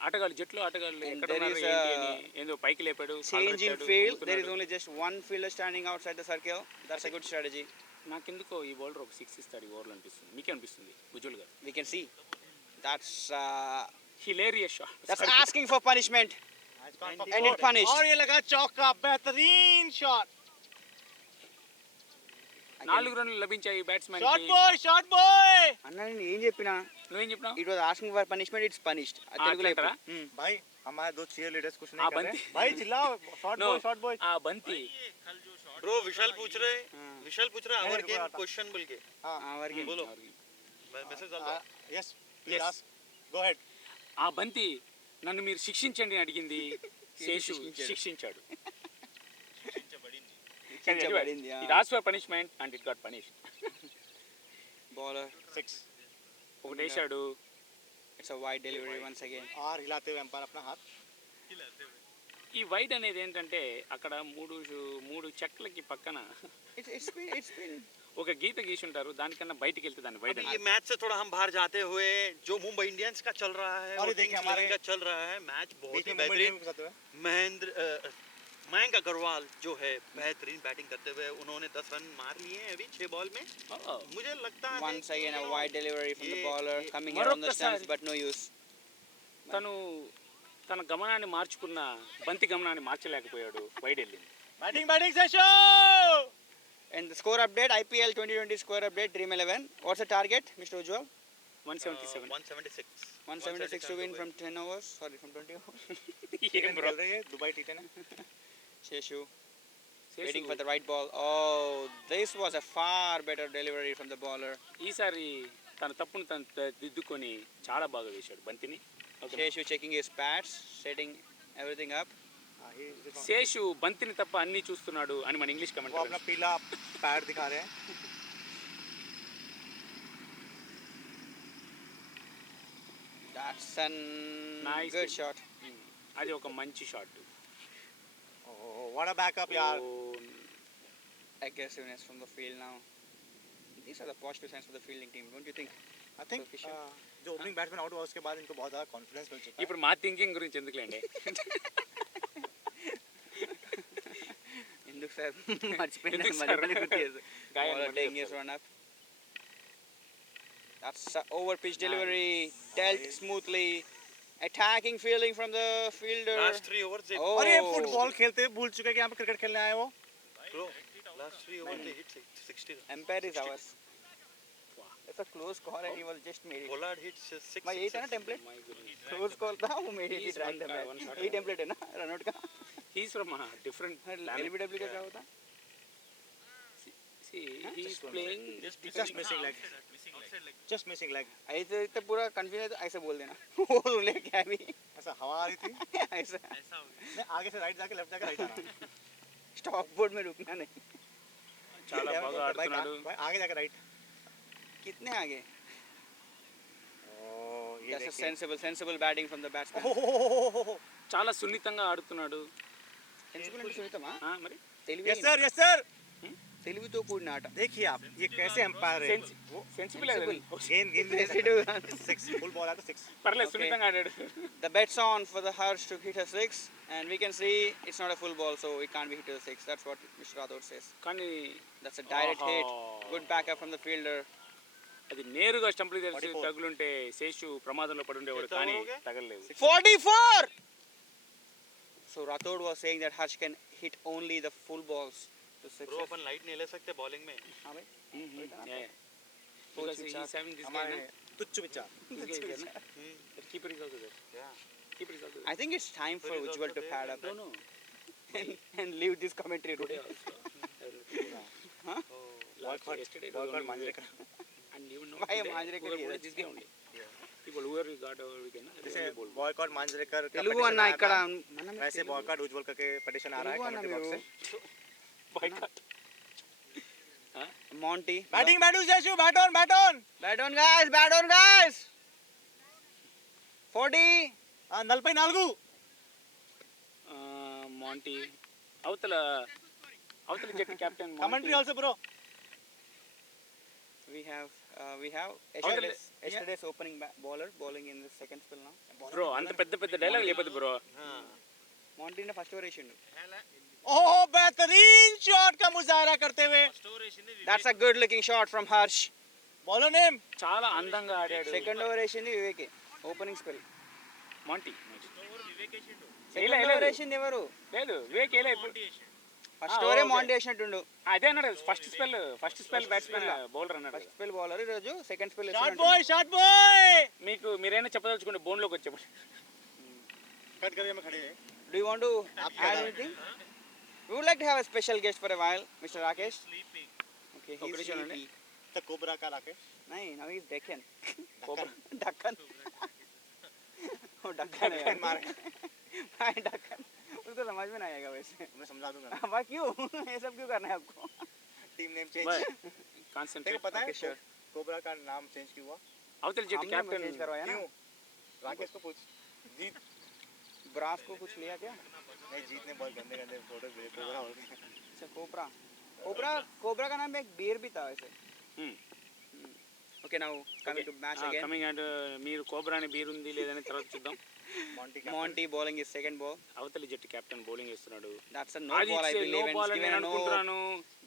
ఆటగాళ్ళు జట్లో ఆటగాళ్ళు And ఎక్కడ there ఉన్నారు is ఏంటి a అని ఏందో పైకి లేపాడు. Change in field. There is only just one fielder standing outside the circle. That's a good strategy. నాకెందుకో ఈ బౌలర్ ఒక 6 ఇస్తాడు ఈ ఓవర్లో అనిపిస్తుంది. మీకే అనిపిస్తుంది ఉజ్వల్ గారు? We can see. That's hilarious shot. asking for punishment. And it punished. और ये लगा चौका. बेहतरीन शॉट. 4 రన్లు లభించాయి బ్యాట్స్మెన్ शॉट కి. बॉय. అన్న నేను ఏం చెప్పినా, నువ్వేం చెప్పినావు? it was asking for punishment, it's punished. అది తెలుగులో అట్లంటారా? చెప్పు. भाई हमारे दो चीयर लीडर्स कुछ हाँ, नहीं कर बनती- रहे. भाई चिल्लाओ. No. Shot boy. ఆ బంతి ब्रो विशाल पूछ रहे नहीं, आवर रुको, गेम आता. क्वेश्चन बोल के ఎవరికి बोलो. मैसेज डाल दो. Yes please ask. Go ahead. ఆ బంతి నన్ను మీరు శిక్షించండి అని అడిగింది. Seshu శిక్షించాడు. శిక్షించబడింది. It asked for punishment and it got punished. Bowler, 6. ఒకటి వేసాడు. it's a wide delivery once again. और हिलाते हुए अंपायर अपना हाथ. ఈ వైడ్ అనేది ఏంటంటే అక్కడ మూడు చెట్లకి పక్కన It's been ఒక గీత గీసి ఉంటారు. దానికన్నా బయటికి వెళ్తే దాన్ని వైడ్ अभी అని. ये मैच से थोड़ा हम बाहर जाते हुए जो मुंबई इंडियंस का चल रहा है और और ये देखिए किंग्स हमारे- इलेवन का चल रहा है मैच बहुत बीच ही में मुंबई बेहतरीन. इंडियंस के साथ हुआ. मयंक अग्रवाल जो है बेहतरीन बैटिंग करते हुए उन्होंने 10 रन मार लिए हैं अभी 6 बॉल में. Oh. मुझे लगता है once कि, again you a know, wide delivery from the ये- bowler ये- coming around the మరొక్కసారి- stumps but no use. తను తన గమనాన్ని మార్చుకున్న బంతి గమనాన్ని మార్చలేకపోయాడు. వైడ్ వెళ్ళింది. Batting session. And the score update, IPL 2020 score update, Dream 11. What's the target, Mr. Ujjwal? 177. 176. 176 to win from 10 overs. Sorry, from 20 overs. ఏం బ్రో? खेल रही है दुबई टी10 है. Sheshu Seshu waiting for the right ball. Oh, this was a far better delivery from the bowler. ఈసారి తన తప్పును తను దిద్దుకొని చాలా బాగా వేశాడు బంతిని. Sheshu checking his pads, setting everything up. Seshu బంతిని తప్ప అన్ని చూస్తున్నాడు అని మన ఇంగ్లీష్ वो కమెంట్. अपना पीला पैड दिखा रहे हैं. That's a Nice good hit. shot. అది ఒక మంచి shot. Oh, what a backup यार. Aggressiveness from the field now. These are the positive signs for the fielding team, don't you think? I think So, Kishan. जो opening batsman out हुआ उसके बाद इनको बहुत ज़्यादा कॉन्फिडेंस मिल चुका है. ఇప్పుడు మా థింకింగ్ గురించి ఎందుకులేండి. ఎందుకు సార్ మర్చిపోయినా ఎందుకు మళ్ళీ సార్? మళ్ళీ గుర్తు చేశారు. గాయం Bowler మళ్ళీ taking his చెప్తారు. run up. That's a over pitch delivery, dealt smoothly. Attacking fielding from the fielder. Last 3 overs they Oh. और ये फुटबॉल खेलते हुए भूल चुके हैं कि यहाँ पे क्रिकेट खेलने आए वो. bro, last 3 overs they hit 60 runs. Empire is ours. It's a close call and he was just made it. Pollard hits 6. भाई यही था ना टेम्पलेट? क्लोज कॉल था, वो made it, He's drag the one back. shot. यही template है ना run out का? He's from a different planet. LBW का क्या होता? See, he's playing. Just missing leg. Just missing leg. ऐसे तो पूरा कंफ्यूज है तो ऐसे बोल देना वो रूल है क्या भी ऐसा हवा आ रही थी, ऐसा नहीं आगे से राइट जाके लेफ्ट जाके राइट आना. स्टॉप बोर्ड में रुकना नहीं చాలా బాగా ఆడుతున్నాడు. भाई आगे जाके राइट. कितने आगे Oh, ये that's a देखिए. sensible batting from the batsman చాలా సున్నితంగా ఆడుతున్నాడు. sensible అంటే సునీతమా ఆ, మరి తెలివి Yes sir, yes sir. తెలివితో కూడిన ఆట देखिए आप ये कैसे एम्पायर है. సెన్సిబుల్ गेंद गेंद Sensitive. सिक्स फुल बॉल है तो सिक्स. పర్లేదు Okay. సున్నితంగా ఆడాడు. The bet's on for the Harsh to hit a 6 and we can see it's not a full ball so it can't be hit to the 6. That's what Mr. Rathod says. కానీ That's a direct hit. Aha. Good backup from the fielder. అది నేరుగా స్టంప్లు తెలిసి 44. తగులుంటే శేషు ప్రమాదంలో పడి ఉండేవాడు కానీ తగలలేదు. 44! So Rathod was saying that Harsh can hit only the full balls to 6. Bro upon light नहीं ले सकते बॉलिंग में. हाँ भाई Yeah. Because he's having this guy, हमारे na? तुच्छ विचार. This guy is there, na? The keeper is also there. Keeper is also there. I think it's time for But he's Ujjwal also to there pad up No, no. and leave this commentary room. Today also. Huh? Last yesterday it was Boycott only Manjrekar. and even now Why today, Manjrekar whoever is played this game only. People whoever we got over weekend, they जैसे only bowled. Boycott Manjrekar का Telugu petition అన్న आया ఇక్కడ था, మనం वैसे boycott उज्जवल करके petition आ रहा है తెలుగు అన్న कमेंट्री మీరు बॉक्स से. Boycott. Monty. बैटिंग बैटू जैसू bat on bat on. Bat on guys, bat on guys. 40. నలభై నాలుగు. మాంటీ అవతల జట్టు captain commentary also bro. We have Avtala- yesterday's opening bowler bowling in the second spell now. Bro అంత పెద్ద dialogue చెప్పదు bro. Monty ने first over వేసిండు. ओह बेहतरीन शॉट का मुजाहरा करते हुए. That's a good looking shot from Harsh. Bowler name. చాలా అందంగా ఆడాడు Second over వేసింది వివేకే opening spell. Monty. Second over వేసింది ఎవరు? లేదు వివేక్ ఏలే ఇప్పుడు. ఫస్ట్ Ah, ఓవరే okay. మాంటీ వేసినట్టుండు. అదే అన్నాడు ఫస్ట్ స్పెల్ బ్యాట్స్మెన్ బౌలర్ అన్నాడు. ఫస్ట్ స్పెల్ బౌలర్ ఈరోజు సెకండ్ స్పెల్ शॉट बॉय. మీరైనా చెప్పదలుచుకుంటే బోన్లోకి వచ్చి చెప్పండి. कट करके मैं खड़े हैं. Do you want to add anything? We would like to have a special guest for a while, Mr. Rakesh. Okay, he's Okay, sure, sleepy. तो कोबरा का राकेश. नहीं, now he's Deccan. Cobra. Deccan. वो Deccan है यार. मार. भाई Deccan. उसको समझ में नहीं आएगा वैसे. मैं समझा दूंगा. भाई क्यों? ये सब क्यों करना है आपको? Team name boy change. तेरे కాన్సంట్రేట్. को पता है Okay, sure. कोबरा का नाम चेंज क्यों हुआ? అవతల జట్టు हमने కెప్టెన్ चेंज करवाया ना. क्यों? राकेश को पूछ. जीत. ब्रास को कुछ लिया क्या? नहीं जीत ने बहुत गंदे गंदे फोटो भेजे कोबरा हो गए. अच्छा कोबरा का नाम एक बियर भी था वैसे. Okay, now coming to match again. Coming and మీరు కోబ్రాని బీర్ ఉంది లేదని తర్వాత చూద్దాం. मॉन्टी का. Monty bowling his second ball. అవతలి జట్టు కెప్టెన్ బౌలింగ్ వేస్తున్నాడు. That's a no ball I no believe. And ball it's అని given నేను a no. అనుకుంటున్నాను.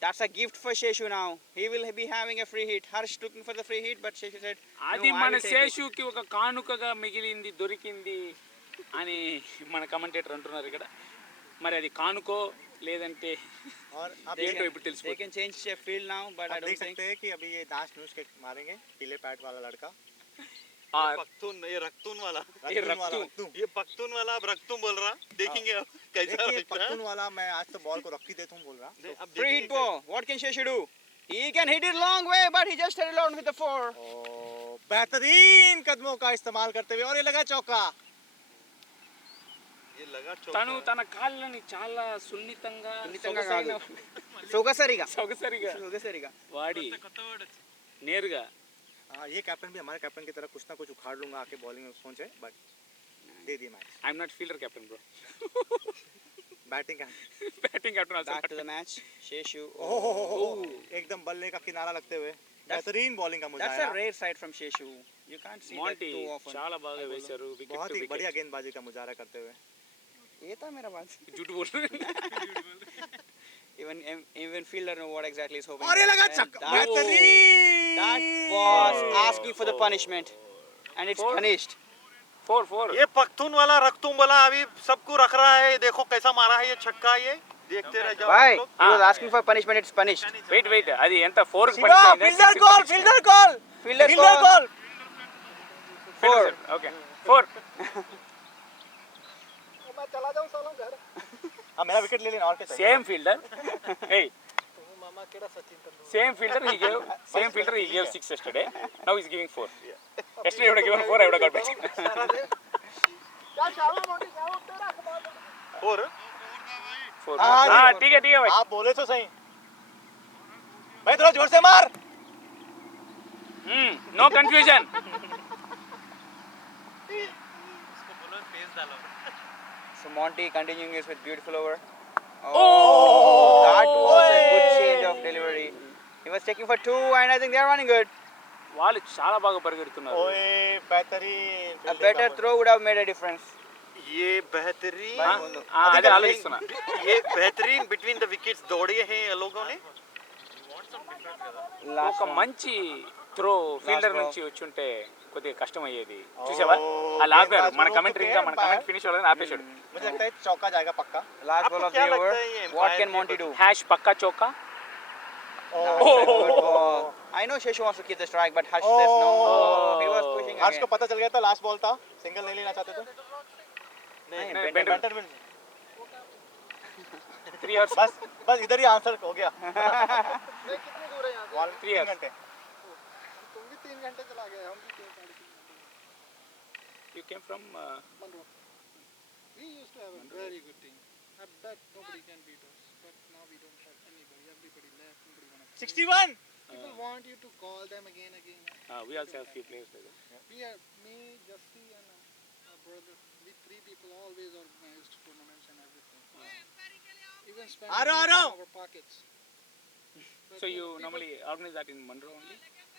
That's a gift for Sheshu now. He will be having a free hit. Harsh looking for the free hit, but Sheshu said, అది "No, I మన will take it." శేషుకి ఒక కానుకగా మిగిలింది దొరికింది అని మన కమెంటేటర్ అంటున్నారు ఇక్కడ. మరి అది కానుకో లేదంటే और आप ఏంటో ఇప్పుడు They తెలిసిపోతుంది. can change their field now, but I आप don't देख think. सकते हैं कि अभी ये दास न्यूज के मारेंगे पीले पैड वाला लड़का. ఆ, पख्तून ये रख्तून वाला. रख्तून वाला रख्तून. रख्तून. ये पख्तून वाला अब रख्तून बोल रहा. देखेंगे अब कैसा देखिए लगता है. पख्तून वाला मैं आज तो बॉल को रखी देता हूँ बोल रहा. अब Free hit देखेंगे ball. What can Sheshu do? He can hit it long way, but he just settled on with the 4. और बेहतरीन कदमों का इस्तेमाल करते हुए और ये लगा चौका. ये लगा తను चौका. తన కాళ్ళని చాలా సున్నితంగా సున్నితంగా కాదు. సొగసరిగా సొగసరిగా వాడి నేరుగా हाँ ये कैप्टन भी हमारे कैप्टन की तरह कुछ ना कुछ उखाड़ लूंगा आके बॉलिंग में सोचे बट दे दिए match. I'm not fielder captain bro. Batting का. Batting captain Back to also. the match. Sheshu. Oh एकदम बल्ले का किनारा लगते हुए बेहतरीन बॉलिंग का That's a मुजाहरा. rare sight from Sheshu. You can't see that Monty too often. చాలా బాగా వేశారు. వికెట్ बहुत టు ही बढ़िया వికెట్. गेंदबाजी का मुजाहरा करते हुए. ये था मेरा बात. Jute boll. Even fielder know what exactly is hoping. और ये लगा And छक्का. that- बेहतरीन. That was asking for the punishment, and it's Four. punished. 4 ये पख्तून वाला रख्तून वाला अभी सबको रख रहा है. देखो कैसा मारा है ये छक्का. ये देखते रह जाओ Why? आप लोग. He was asking for punishment. It's punished. Wait అది ఎంత 4 కి शिवा పడింది? Fielder call fielder call Fielder fielder call. Call. 4. Okay 4. हाँ मेरा विकेट ले लेना और क्या चाहिए. Same fielder. ఏయ్ मामा केड़ा Sachin Tendulkar Same fielder he gave 6 yesterday. Now he's giving 4. Yesterday he would have given 4, I would have got back. और 4. हाँ, हाँ ठीक है भाई. आप बोले तो सही भाई थोड़ा जोर से मार No confusion. So Monty continuing this with beautiful over. Oh, that was a good change of delivery. He was taking for 2 and I think they are running good. వాళ్ళు చాలా బాగా పరిగెడుతున్నారు. ओए बेहतरीन A better throw would have made a difference. ये बेहतरीन అదే ఆలోచిస్తున్నా. ये बेहतरीन बिटवीन द विकेट्स दौड़े हैं ये लोगों ने Last ఒక one. మంచి త్రో ఫీల్డర్ ball. నుంచి వచ్చి ఉంటే కొద్దిగా కష్టం అయ్యేది. చూసావా? అలా ఆపారు. మన కమెంటరీ ఇంకా మన కమెంట్ ఫినిష్ అవ్వలేదని ఆపేశాడు. मुझे लगता है चौका जाएगा पक्का Last ball of the over. What can Monty do? హ్యాష్ పక్కా చౌకా. That's a good ball. I know Sheshu wants to keep the strike, but Harsh says no. He was pushing हर्ष को again. पता चल गया था लास्ट बॉल था single नहीं लेना चाहते थे नहीं, नहीं, Bender- बेंटर विन 3 hours. बस इधर ही आंसर हो गया कितनी दूर है यहाँ से? 3 3 hours. घंटे तुम भी 3 घंटे चला गए हम भी 3 घंटे You came from Monroe. We used to have a very good team. I bet nobody can beat us. But now we don't have anybody. Everybody left. Nobody wanna play. 61 People want you to call them again. we also have few players like that. We are me, Justy, and our brother. We 3 people always organized tournaments and everything. Even spend आ रहा money हूँ। from our pockets. But So you people- normally organize that in Monroe only?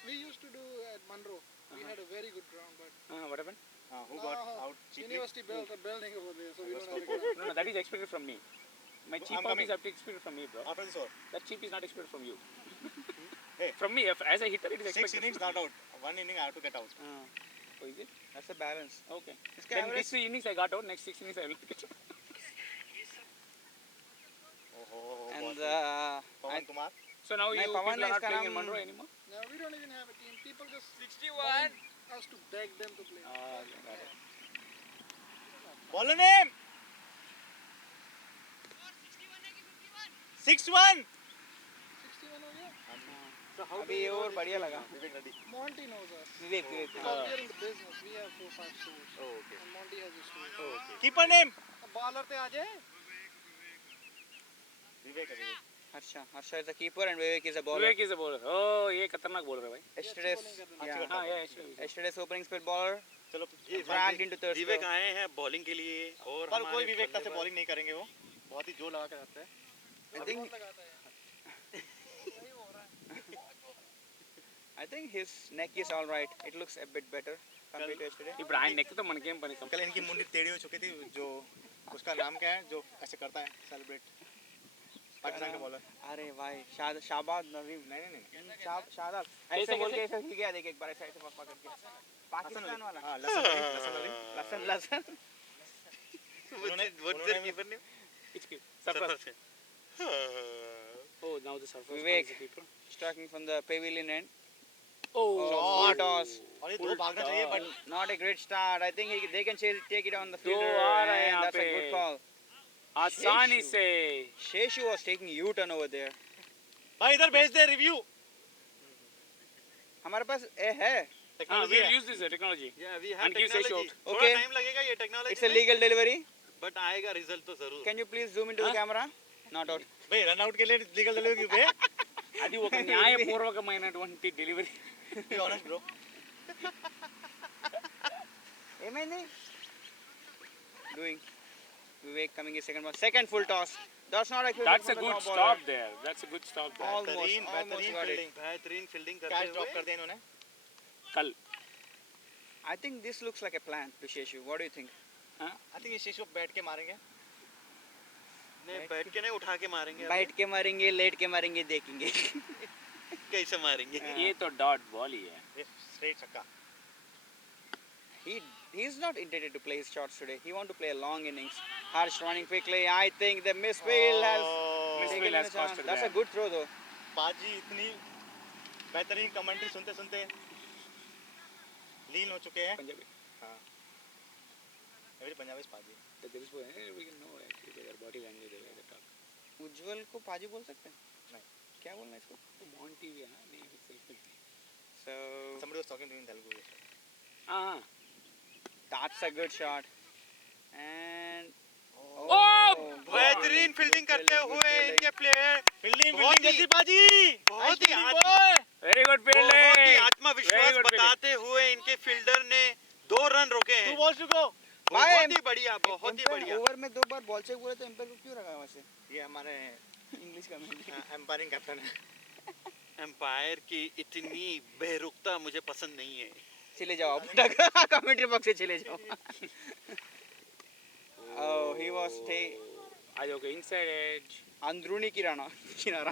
we used to do at Monroe. We had a very good ground, but What happened? who got now out cheaply university built a building over there, so we don't have a ground. No, that is expected from me. My cheap I'm out coming. is expected from me, bro. after this over That cheap is not expected from you. Hey. From me, as a hitter, it is 6 expected. innings not out 1 inning I have to get out Oh, is it? That's the balance. Okay. इसका Then average- this innings I got out, next 6 innings I will get out. And Pawan Kumar So now you नहीं, people Pawan are ने not इसका playing in नाम- Monroe anymore? Now we don't even have a team. People just 61 us to beg them to play. Got it. Bowler name 61 61 हो गया. अभी ये और बढ़िया लगा. Vivek Reddy Monty knows us. Vivek Because we are in the business. We have 4-5 stores. And Monty has a store. Keeper name Baller पे आ जाए. विवेक है विवेक Harsha is the keeper and Vivek is a bowler. Vivek is a bowler. Oh, ये खतरनाक bowler है भाई. Yesterday's opening spell bowler चलो dragged into third विवेक spell. आए हैं बॉलिंग के लिए और पर हमारे कोई विवेकता से बल्लेबाज- बॉलिंग नहीं करेंगे वो बहुत ही जोर लगा के जाते हैं I think his neck is all right. It looks a bit better compared to yesterday. ఇప్పుడు ఆయన నెక్కితే మనకేం పని कल इनकी मुंडी टेढ़ी हो चुकी थी जो उसका नाम क्या है जो ऐसे करता है सेलिब्रेट पाकिस्तान का बॉलर अरे भाई शाबाद नवीम नहीं नहीं नहीं शादाब कैसे, ऐसे बोल कैसे? के ऐसे हिल गया देख एक बार ऐसे ऐसे पकड़ के पाकिस्तान वाला हाँ लसन अली लसन अली लसन लसन What's their keeper name? Surface. Oh, now the surface. Vivek. is the keeper. striking from the pavilion end. Oh, Full toss. और ये दो भागना चाहिए but Not a great start. I think they can take it on the दो fielder आ रहे हैं and यहाँ that's a पे. good call. आसानी Sheshu. से. Sheshu was taking U-turn over there. भाई इधर भेज दे रिव्यू हमारे पास है. टेक्नोलॉजी We'll है use this technology. Yeah, we have And give Seshu technology. out. थोड़ा Okay. टाइम लगेगा ये technology It's a legal delivery. But आएगा रिजल्ट तो जरूर Can you please zoom into the camera? Not out. भाई run out के लिए legal delivery क्यों पे అది ఒక న్యాయపూర్వకమైనటువంటి డెలివరీ. बी ऑनेस्ट ब्रो ఏమైంది? Doing. Vivek coming his second ball. Second full toss. That's not a That's a good stop there. That's a good stop there. बेहतरीन Almost बेहतरीन got it. Fielding बेहतरीन fielding catch करते drop हुए कर दिया इन्होंने कल. I think this looks like a plan to Sheshu. What do you think? I think ये शीशो बैठ के मारेंगे नहीं बैठ के नहीं उठा के मारेंगे बैठ के मारेंगे, लेट के मारेंगे, देखेंगे. कैसे मारेंगे ये तो डॉट बॉल ही है. ये स्ट्रेट छक्का He's not intended to play his shots today. He want to play a long innings. Harsh running quickly. I think the misfield has Misfield taken has a chance. costed That's a them. good throw though. पाजी इतनी बेहतरीन commentary सुनते सुनते लीन हो चुके हैं Punjabi. Every Punjabi पाजी There is we can know actually their body language the way they talk. उज्जवल को पाजी बोल सकते हैं? क्या बोलना है इसको? Monty भी है ना, नहीं selfie. So Somebody was talking to me in Telugu. हाँ. that's a good shot. And बेहतरीन फील्डिंग करते good हुए fielding. इनके प्लेयर Fielding, बहुत fielding, ही- जैसी बाजी. बहुत ही Very good बहुत ही fielding. आत्मविश्वास Very good fielding. बताते हुए इनके फील्डर ने 2 रन रोके Two हैं। balls to go. बहुत ही बढ़िया, बहुत ही Umpire बढ़िया। ओवर में 2 बार बॉल चेक बोले तो एम्पायर को क्यों रखा वैसे? ये हमारे इंग्लिश का एम्पायरिंग कैप्टन है. एम्पायर की इतनी बेरुखता मुझे पसंद नहीं है। चले जाओ आप कमेंट्री बॉक्स से चले जाओ. Oh, he was आज ओके inside edge. अंदरूनी किराना किनारा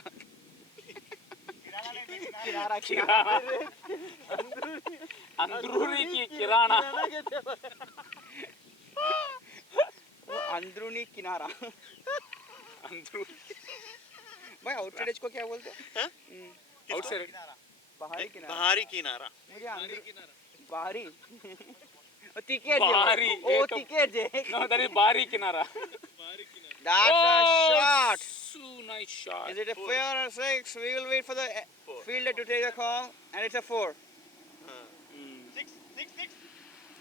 अंदरूनी की किराना. वो अंदरूनी किनारा. अंदरूनी. भाई आउटसाइड एज को क्या बोलते हैं? Outside. बाहरी किनारा. बाहरी किनारा। मुझे अंदर बाहरी. ओ तिकेट बाहरी, ओ ये तो- ticket J. No, that is बाहरी किनारा. That's a shot. So nice shot. Is it a 4 or 6? We will wait for the fielder to take a call, and it's a 4. Hmm. 6, 6, 6.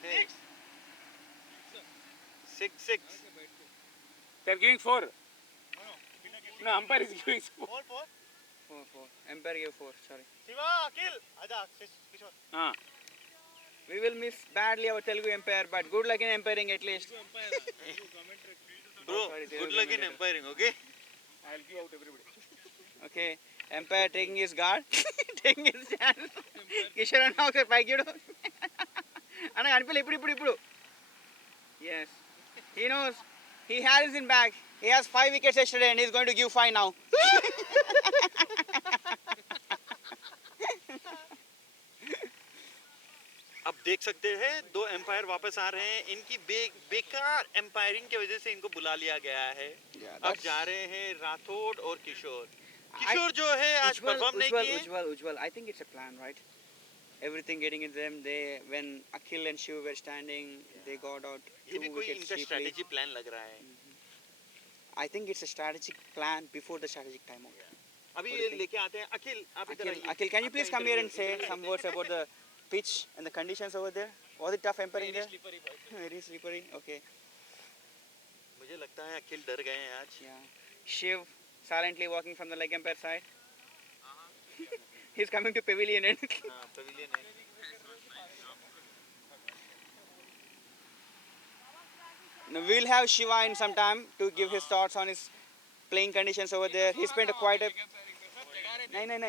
Hey. 6-6। They're giving 4. No, umpire is giving 4. 4, 4. 4, 4. Umpire gave 4. Sorry. Shiva, अखिल, आजा, किशोर. हाँ. We will miss badly our Telugu umpire, but good luck in umpiring at least. Bro, sorry, good luck in umpiring, okay? I'll give out everybody. Okay. Umpire taking his guard, taking his chance. Kishore అన్న ఒకసారి పైకి చూడు. అన్న కనిపించలే ఇప్పుడు. Yes. He knows. He has in bag. He has 5 wickets yesterday and he's going to give 5 now. अब देख सकते हैं 2 एम्पायर वापस आ रहे हैं। इनकी बेकार एम्पायरिंग की वजह से इनको बुला लिया गया है। अब जा रहे हैं राठौड़ और किशोर। किशोर जो है आज परफॉर्म नहीं किए। Ujjwal. I think it's a plan, right? Everything getting in them. When Akhil and Shiv were standing, they got out ये 2 भी कोई wickets इनका cheaply. स्ट्रेटेजी प्लान लग रहा है। I think it's a strategic plan before the strategic timeout. अभी What do ये you think? लेके आते हैं अखिल, आप इधर आइए। Akhil, can you please आपका come here and interview- say some words about the pitch and the conditions over there? Was it tough umpiring there? Very slippery. Okay. मुझे लगता है अखिल डर गए हैं आज। Yeah. Shiv silently walking from the leg umpire side. He's coming to pavilion end. हाँ, pavilion है। Now we'll have Shiva in some time to give his thoughts on his playing conditions over there. He spent quite a no.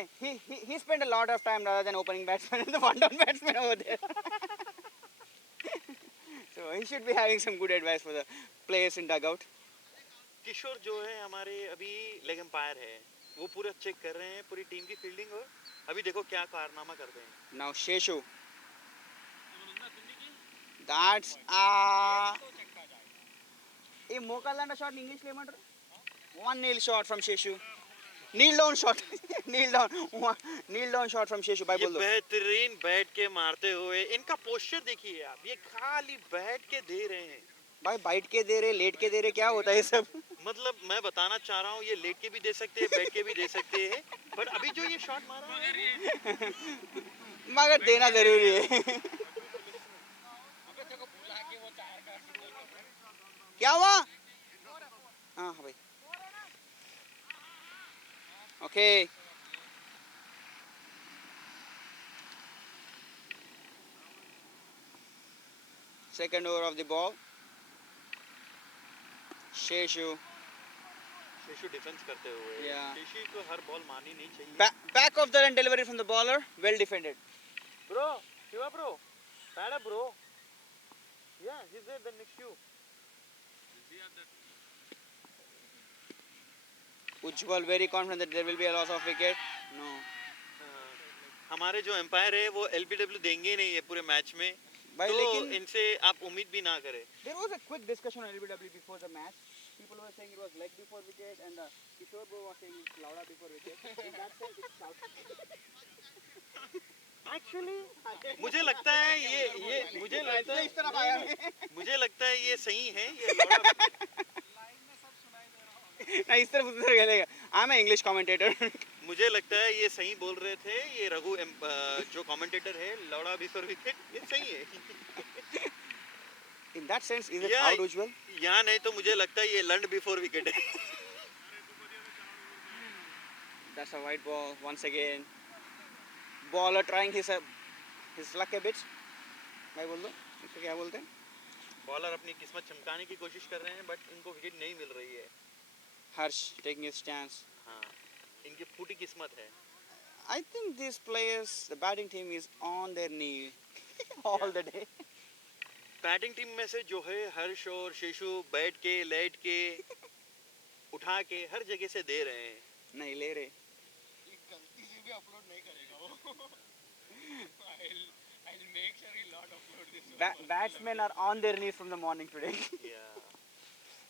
He spent a lot of time rather than opening batsman and the one-down batsman over there. So he should be having some good advice for the players in dugout. किशोर जो है हमारे अभी leg empire है, वो पूरा check कर रहे हैं पूरी टीम की फील्डिंग और अभी देखो क्या कारनामा करते हैं। Now Sheshu. That's a Mokalanda shot in English lemon. 1-0 shot from Sheshu. Kneel down shot. Kneel down shot from Sheshu. Bye ये बोल दो. बेहतरीन बैठ के मारते हुए इनका पोस्चर देखिए आप, ये खाली बैठ के दे रहे हैं। भाई बाइट के दे रहे, लेट के दे रहे, क्या होता है ये सब? मतलब मैं बताना चाह रहा हूँ ये लेट के भी दे सकते हैं, बैठ के भी दे सकते हैं, पर अभी जो ये शॉट मारा है मगर देना जरूरी है। क्या हुआ? हाँ भाई। Okay. Second over of the ball. Sheshu. Sheshu defence करते हुए। Yeah. शेशु को हर बॉल मारनी नहीं चाहिए। Back of the run delivery from the bowler. Well defended. Bro, Shiva bro, pad up bro. Yeah, he's there the next you. Ujjwal very confident that there will be a loss of wicket. No. हमारे जो empire है वो LBW देंगे ही नहीं है पूरे match में, भाई तो लेकिन इनसे आप उम्मीद भी ना करें। there was a quick discussion on LBW before the match. People were saying it was leg before wicket and Kishore bro was saying it's Lauda before wicket. In that sense, it's out. Actually, मुझे लगता है ये मुझे लगता है इस तरफ आया है। मुझे लगता है ये सही है। ये लौड़ा ना इस तरफ उधर खेलेगा। I'm an English commentator. मुझे लगता है ये सही बोल रहे थे ये जो कमेंटेटर है लौड़ा बिफोर विकेट ये सही है In that sense, is it या out usual? या नहीं तो मुझे लगता है ये लंड बिफोर विकेट है That's a white ball once again. Baller trying his luck a bit. मैं बोल दूं इसको क्या बोलते हैं? बॉलर अपनी किस्मत चमकाने की कोशिश कर रहे हैं बट इनको विकेट नहीं मिल रही है Harsh taking his stance. हाँ इनकी फूटी किस्मत है I think these players, the batting team is on their knee all the day. Batting team में से जो है हर्ष और शेषु बैठ के लेट के उठा के हर जगह से दे रहे हैं नहीं ले रहे. गलती से भी अपलोड नहीं करेगा वो I'll make sure he'll not upload this one. Batsmen are on their knees from the morning today. या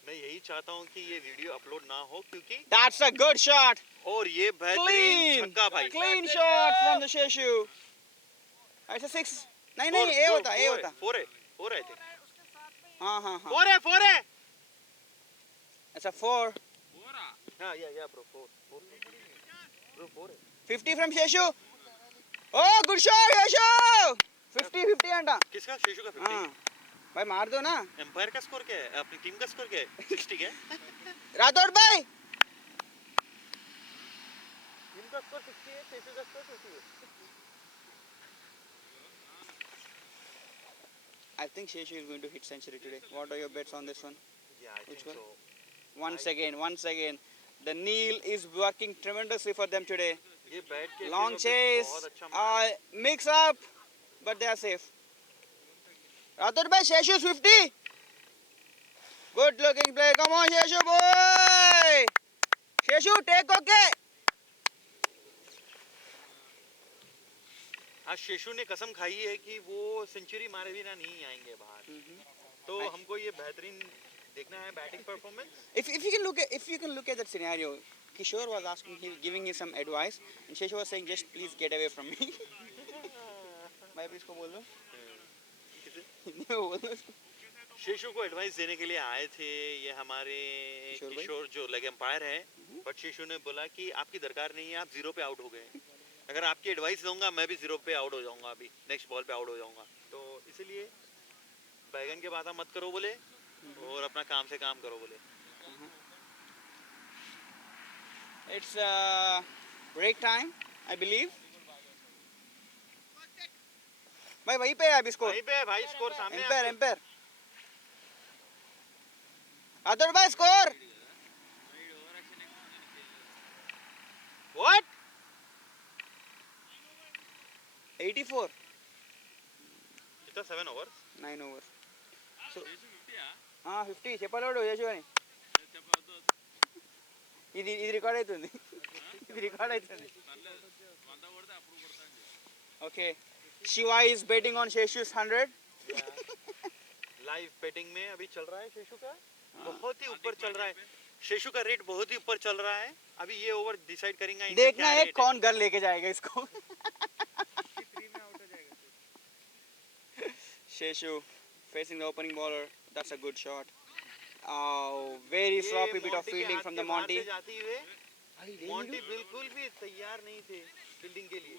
मैं यही चाहता हूँ कि ये वीडियो अपलोड ना हो क्योंकि That's a good shot. और ये बेहतरीन Clean. छक्का भाई Clean shot from the Sheshu. It's a 6. नहीं नहीं ये होता ये होता. फोर है आई थिंक हाँ हाँ हाँ. फोर है It's a 4. हाँ या ब्रो फोर है 50 from Sheshu. Oh, good shot Sheshu. 50 अंटा. किसका शेषु का 50 हाँ. भाई मार दो ना. एम्पायर का स्कोर क्या है अपनी टीम का स्कोर क्या है 60 क्या है राठौड़ भाई. टीम का स्कोर 60 है शेषु का स्कोर 50 है I think Sheshu is going to hit century today. What are your bets on this one? Yeah, I Which think one? so. Once again. The kneel is working tremendously for them today. ये bat के Long खेलों पे chase, बहुत अच्छा मारा है। mix up, but they are safe. Rathod bhai, Sheshu 50. Good looking play. Come on, Sheshu boy. Sheshu, take okay. आज शेषु ने कसम खाई है कि वो सेंचुरी मारे बिना नहीं आएंगे बाहर तो हमको ये बेहतरीन देखना है batting performance If you can look at that scenario, Kishore was giving him some advice, and Sheshu was saying, just please get away from me. भाई भी इसको बोल दो. हिंदी में बोल दो इसको. शेषु को एडवाइस देने के लिए आए थे ये हमारे किशोर भाई? किशोर जो लेग एम्पायर है बट शेषु ने बोला कि आपकी दरकार नहीं है आप 0 पे आउट हो गए अगर आपकी एडवाइस दूंगा मैं भी 0 पे आउट हो जाऊंगा अभी नेक्स्ट बॉल पे आउट हो जाऊंगा तो इसीलिए बैगन के बात मत करो बोले और अपना काम से काम करो बोले It's break time, I believe. भाई वहीं पे है अभी स्कोर. वहीं पे है भाई स्कोर सामने एम्पायर. अदर भाई स्कोर. व्हाट 84. कितना 7 ओवर्स 9 overs. So, हाँ 50 చెప్పలేడు చేసు అని. ఇది రికార్డ్ అవుతుంది. ఇది రికార్డ్ అవుతుంది. Okay. Shiva is betting on Sheshu's 100. Live betting में अभी चल रहा है शेषु का बहुत ही ऊपर चल रहा है शेषु का रेट बहुत ही ऊपर चल रहा है अभी ये ओवर डिसाइड करेंगे इनका देखना क्या है rate कौन घर लेके जाएगा इसको. Sheshu facing the opening bowler. That's a good shot. Oh, very ये sloppy bit of मोंटी के fielding हाथ from के the बाहर Monty. से जाती हुए मोंटी बिल्कुल भी तैयार नहीं थे फील्डिंग के लिए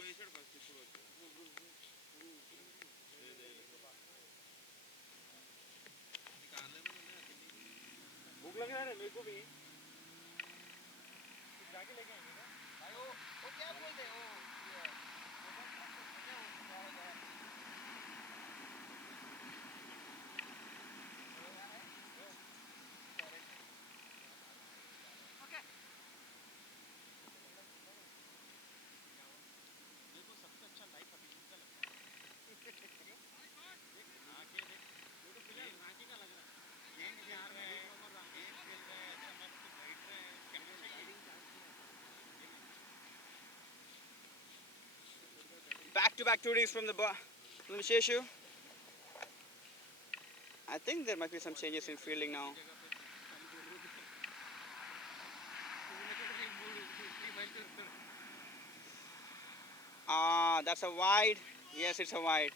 भूख लग रहा है मेरे को भी Back-to-back tutties from the Sheshu. I think there might be some changes in fielding now. That's a wide. Yes, it's a wide.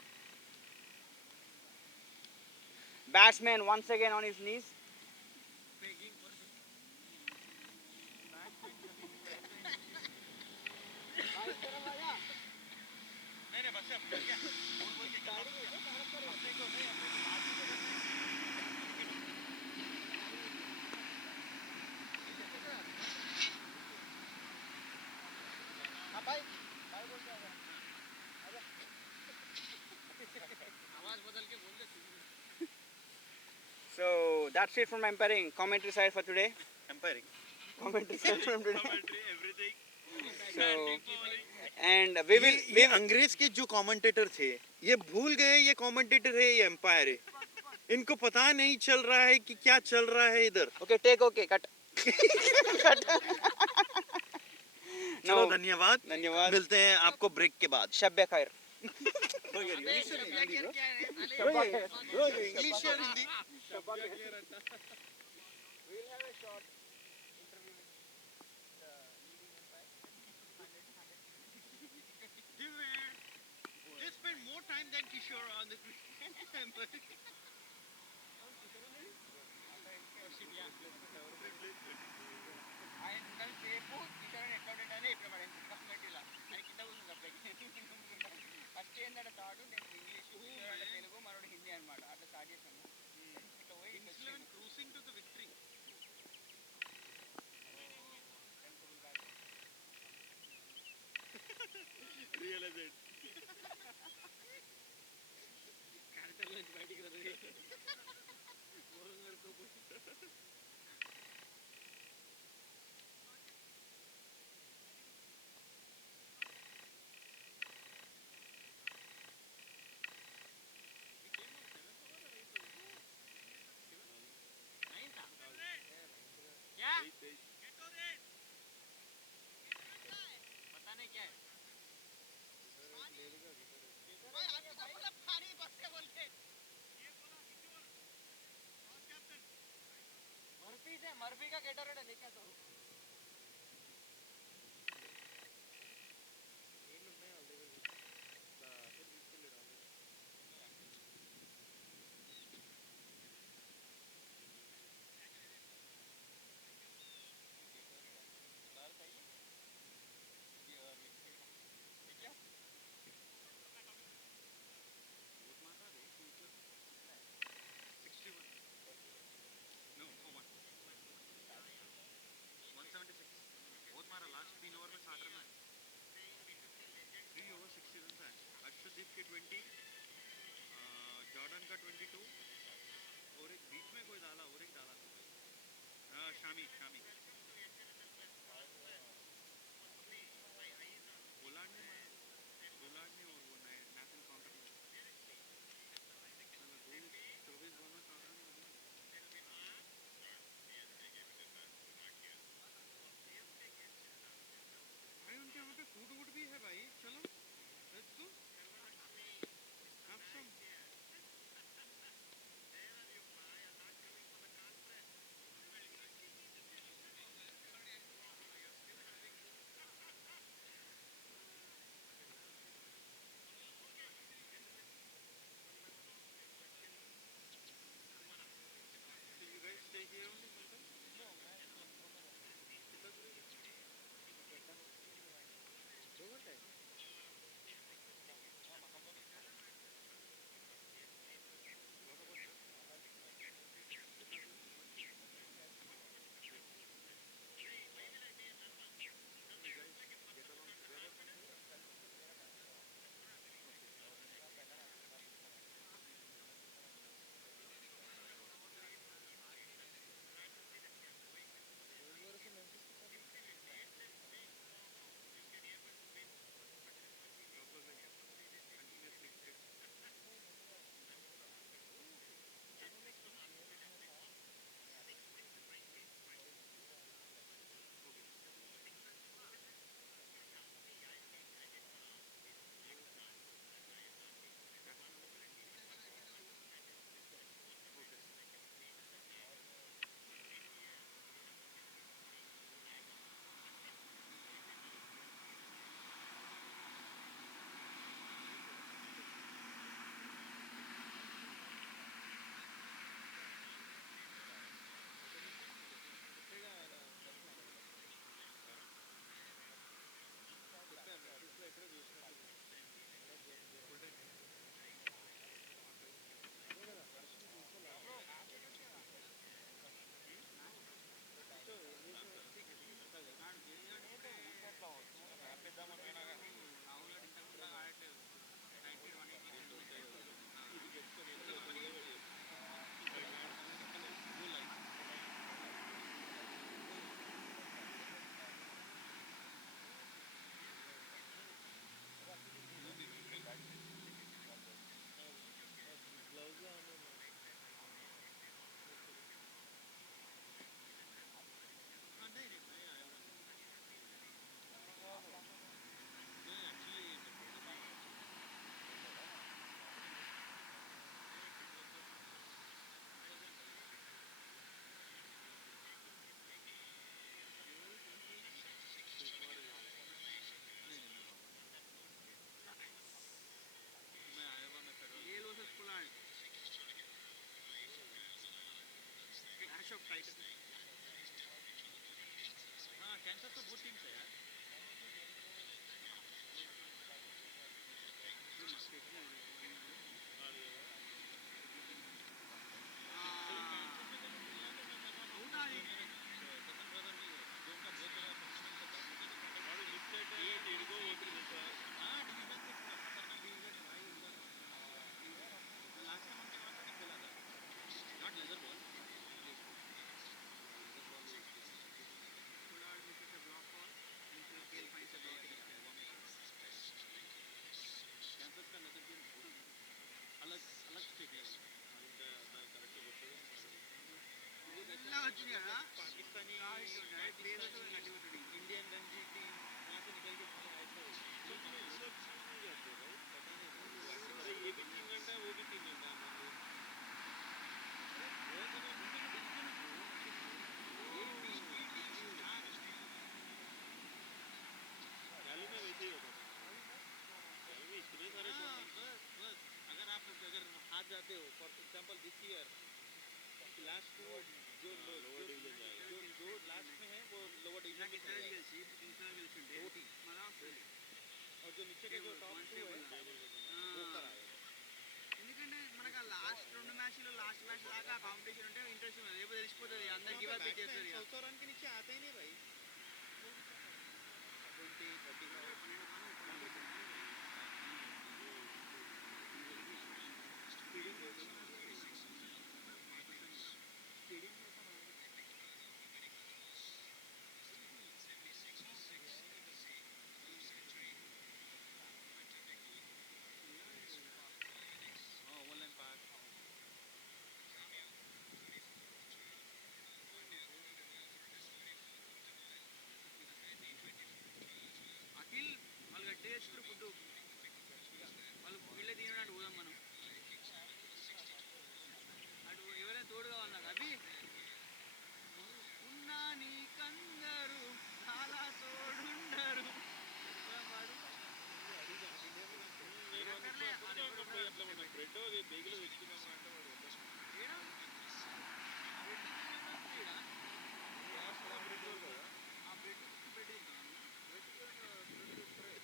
Batsman once again on his knees. नहीं बस अब क्या बोल बोल के अपने को नहीं अपने को बात ही हाँ भाई भाई बोल के आजा आवाज बदल के बोल दे So that's it from umpiring. Commentary side for today. एम्पायरिंग Commentary side from today. Everything So and we will ये अंग्रेज के जो कमेंटेटर थे ये भूल गए ये कमेंटेटर है ये एम्पायर है इनको पता नहीं चल रहा है कि क्या चल रहा है इधर okay take okay cut. चलो धन्यवाद धन्यवाद. मिलते हैं आपको ब्रेक के बाद शब्बे खैर. इंग्लिश या Hindi They spend more time than Kishore on the first ఏంటంటే థాట్ నేను ఇంగ్లీష్ తెలుగు మరొకటి హిందీ అనమాట అట్లా స్టార్ట్ చేశాను ఇట్లా పోయి cruising to the victory. Realize it. Character నుంచి బయటికి రద్దు पता नहीं क्या है मर्फी से मर्फी का गेटर लेके तो अर्शदीप के 20 जॉर्डन का 22 और एक बीच में कोई डाला और एक डाला शामी शामी गोलार्ड ने और वो नए नेथन काउंटर में 24 बॉल में काउंटर में भाई उनके वहाँ पे फूड वूड भी है भाई चलो लेट्स गो have some ఇలా వచ్చింది కదా ఇండియన్ రంజీ టీम वहाँ से निकल के अरे ये भी 3 घंटा वो भी 3 घंटा चालू में वैसे ही होता था चालू में इतने सारे बस अगर आप अगर हाथ जाते हो for example this year last जो लोअर डिवीजन जाएगा जो लास्ट में है वो लोअर डिवीजन में चलेगा दो टीम और जो नीचे के जो टॉप टू है वो ऊपर आएगा ఎందుకంటే మనకు లాస్ట్ 2 మ్యాచ్లు లాస్ట్ మ్యాచ్ దాకా కాంపిటీషన్ ఉంటే ఇంట్రెస్ట్ ఉంది రేపు తెలిసిపోతుంది అందరు గివ్ అప్ చేస్తారు ఇక 100 रन के नीचे आते ही नहीं भाई 20 30 అఖిల్ వాళ్ళు గట్టి తెచ్చుకుని ఫుడ్ వాళ్ళు వీళ్ళే తినడానికి పోదాం మనం అటు ఎవరైనా తోడు కావాలి నాకు అభి ఉన్నా నీకందరు చాలా తోడుండరు బ్రెడ్ బేగిలో తెచ్చుకున్నాం అంటే వాడు ఆ బ్రెడ్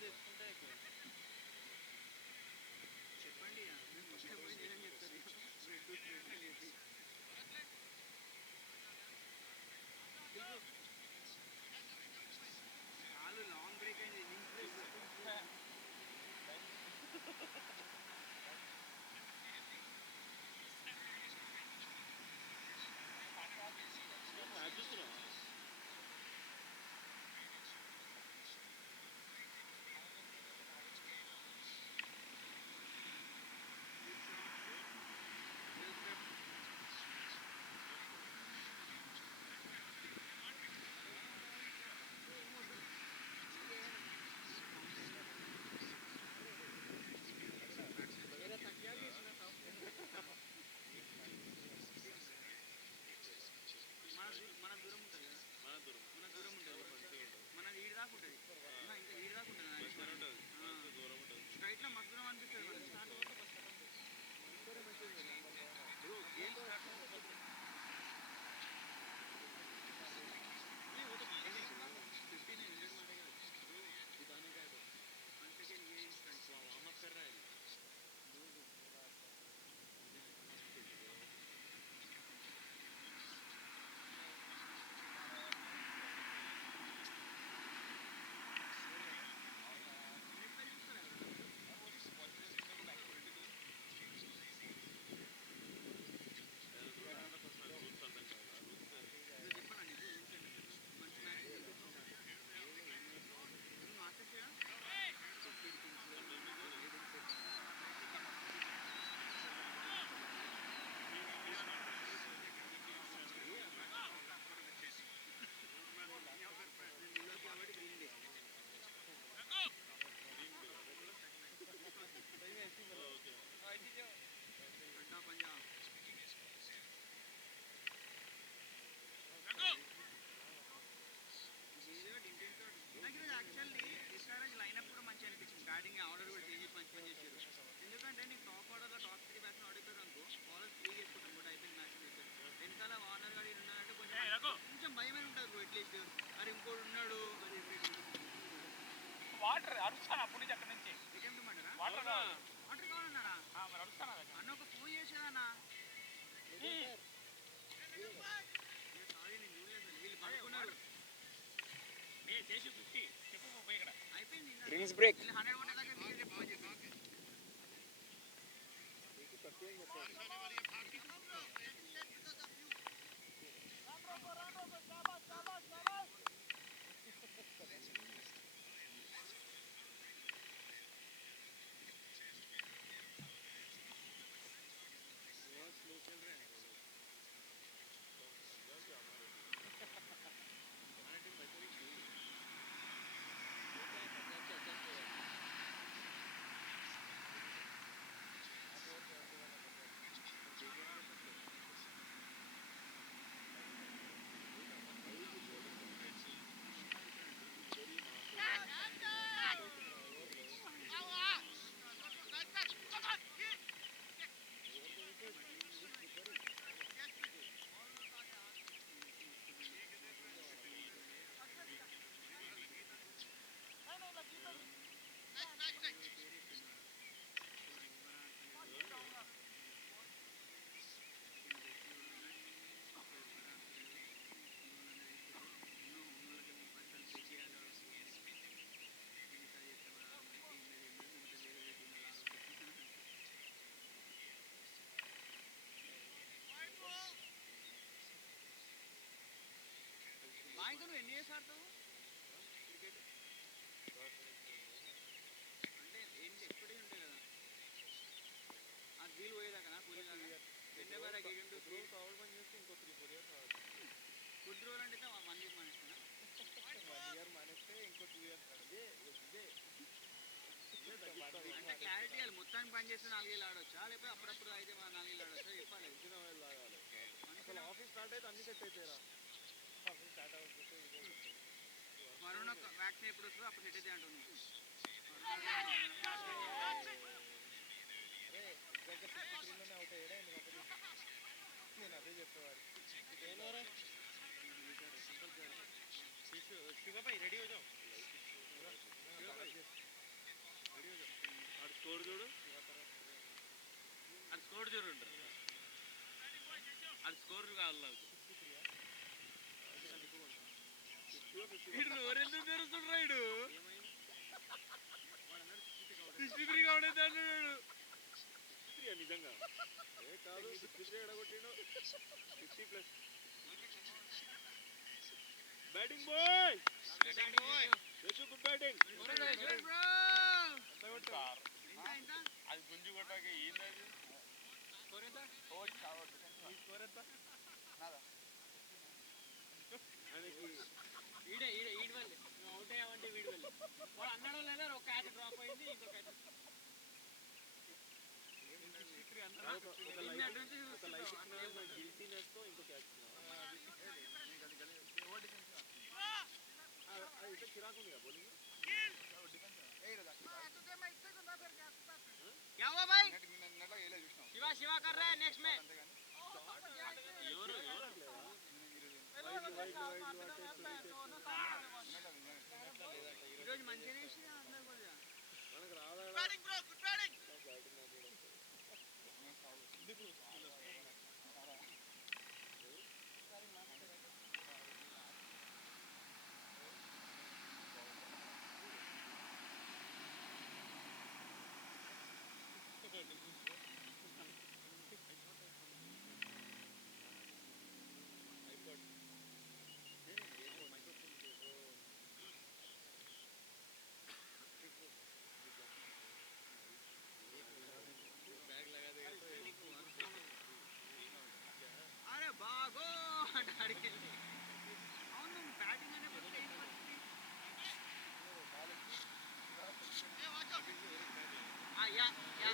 తెచ్చుకుంటే చెప్పండి మేము ఫస్ట్ పోయి నేనేం చెప్తాను బ్రెడ్ అనేసి చాలు లాంగ్ బ్రేక్ అయింది ఇన్నింగ్స్ చూస్తున్నాం మన దూరం ఉంటుంది కదా మన దూరం మన దూరం ఉంటుంది మనది ఈడు దాకా ఉంటుంది ఇంకా ఈడు దాకా ఉంటుంది దూరం ఉంటుంది స్ట్రైట్లో మస్తు దూరం అనిపిస్తుంది మనకి స్టార్ట్ అవుతే బస్ బ్రో గేమ్ స్టార్ట్ नहीं वो तो मारेगा 15 है 100 मारेगा ब्रो जिताने का है तो 1 सेकंड ये इंस्टेंट वार्म अप कर रहा है డ్రింక్స్ బ్రేక్. బాయ్తో నువ్వు ఎన్ని ఇయర్స్ ఆడతావు క్రికెట్? అంటే ఏంటి ఎప్పటికీ ఉంటాయి కదా ఆ వీలు పోయేదాకా పోయేదాకా ఎన్ని బార్ గేమ్ టు ఫుడ్ రోల్ అంటే 1 ఇయర్ మానేస్తానా? 1 year మానేస్తే ఇంకో 2 years అంటే క్లారిటీ అది మొత్తానికి పని చేస్తే 4 ఏళ్ళు ఆడొచ్చా లేకపోతే అప్పుడప్పుడు అయితే 4 ఏళ్ళు ఆడొచ్చా చెప్పాలి. అసలు ఆఫీస్ స్టార్ట్ అయితే అన్ని సెట్ అవుతాయిరా. ఆఫీస్ స్టార్ట్ అవ్వకపోతే కరోనా వ్యాక్సిన్ ఎప్పుడు వస్తుందో అప్పుడు సెట్ అయితే అంటావు నువ్వు. అరే ఎగ్జాక్ట్గా 63లోనే అవుట్ అయ్యాడా ఎన్ని కంపెనీ? నేను అదే చెప్పేవాడు. शिवा भाई रेडी हो जाओ. और स्कोर जोड़ो. అది స్కోర్ చూడండి, అది స్కోర్ కావాలి నాకు. ఎవరెందుకు తెరుస్తుండ్రా ఇడు 63 కావడం అన్నాడు. నిజంగా ఏ కాదు 63 ఎడగొట్టిండు. 50+. Batting boy. Yashu good batting. అది గుంజు కొట్టాక ఏంటది స్కోర్ ఎంత? ఈ స్కోర్ ఎంత? ఆయనకి ఈడే ఈడే ఈడ్ వల్లే నువ్వు అవుట్ అయ్యావంటే వీడి వల్లే. వాడు అన్నాడో లేదా ఒక క్యాచ్ డ్రాప్ అయింది, ఇంకో క్యాచ్ గిల్టీనెస్ తో ఇంకో క్యాచ్ అయితే చిరాకు ఉంది బౌలింగ్. क्या हुआ भाई? शिवा शिवा कर रहा है नेक्स्ट में. ఈరోజు మంచిగానే వేసి అందరు కొద్దిగా మనకు రాదా అరే బాగో అంటాడు. అవును బ్యాటింగ్ అనే first yeah yeah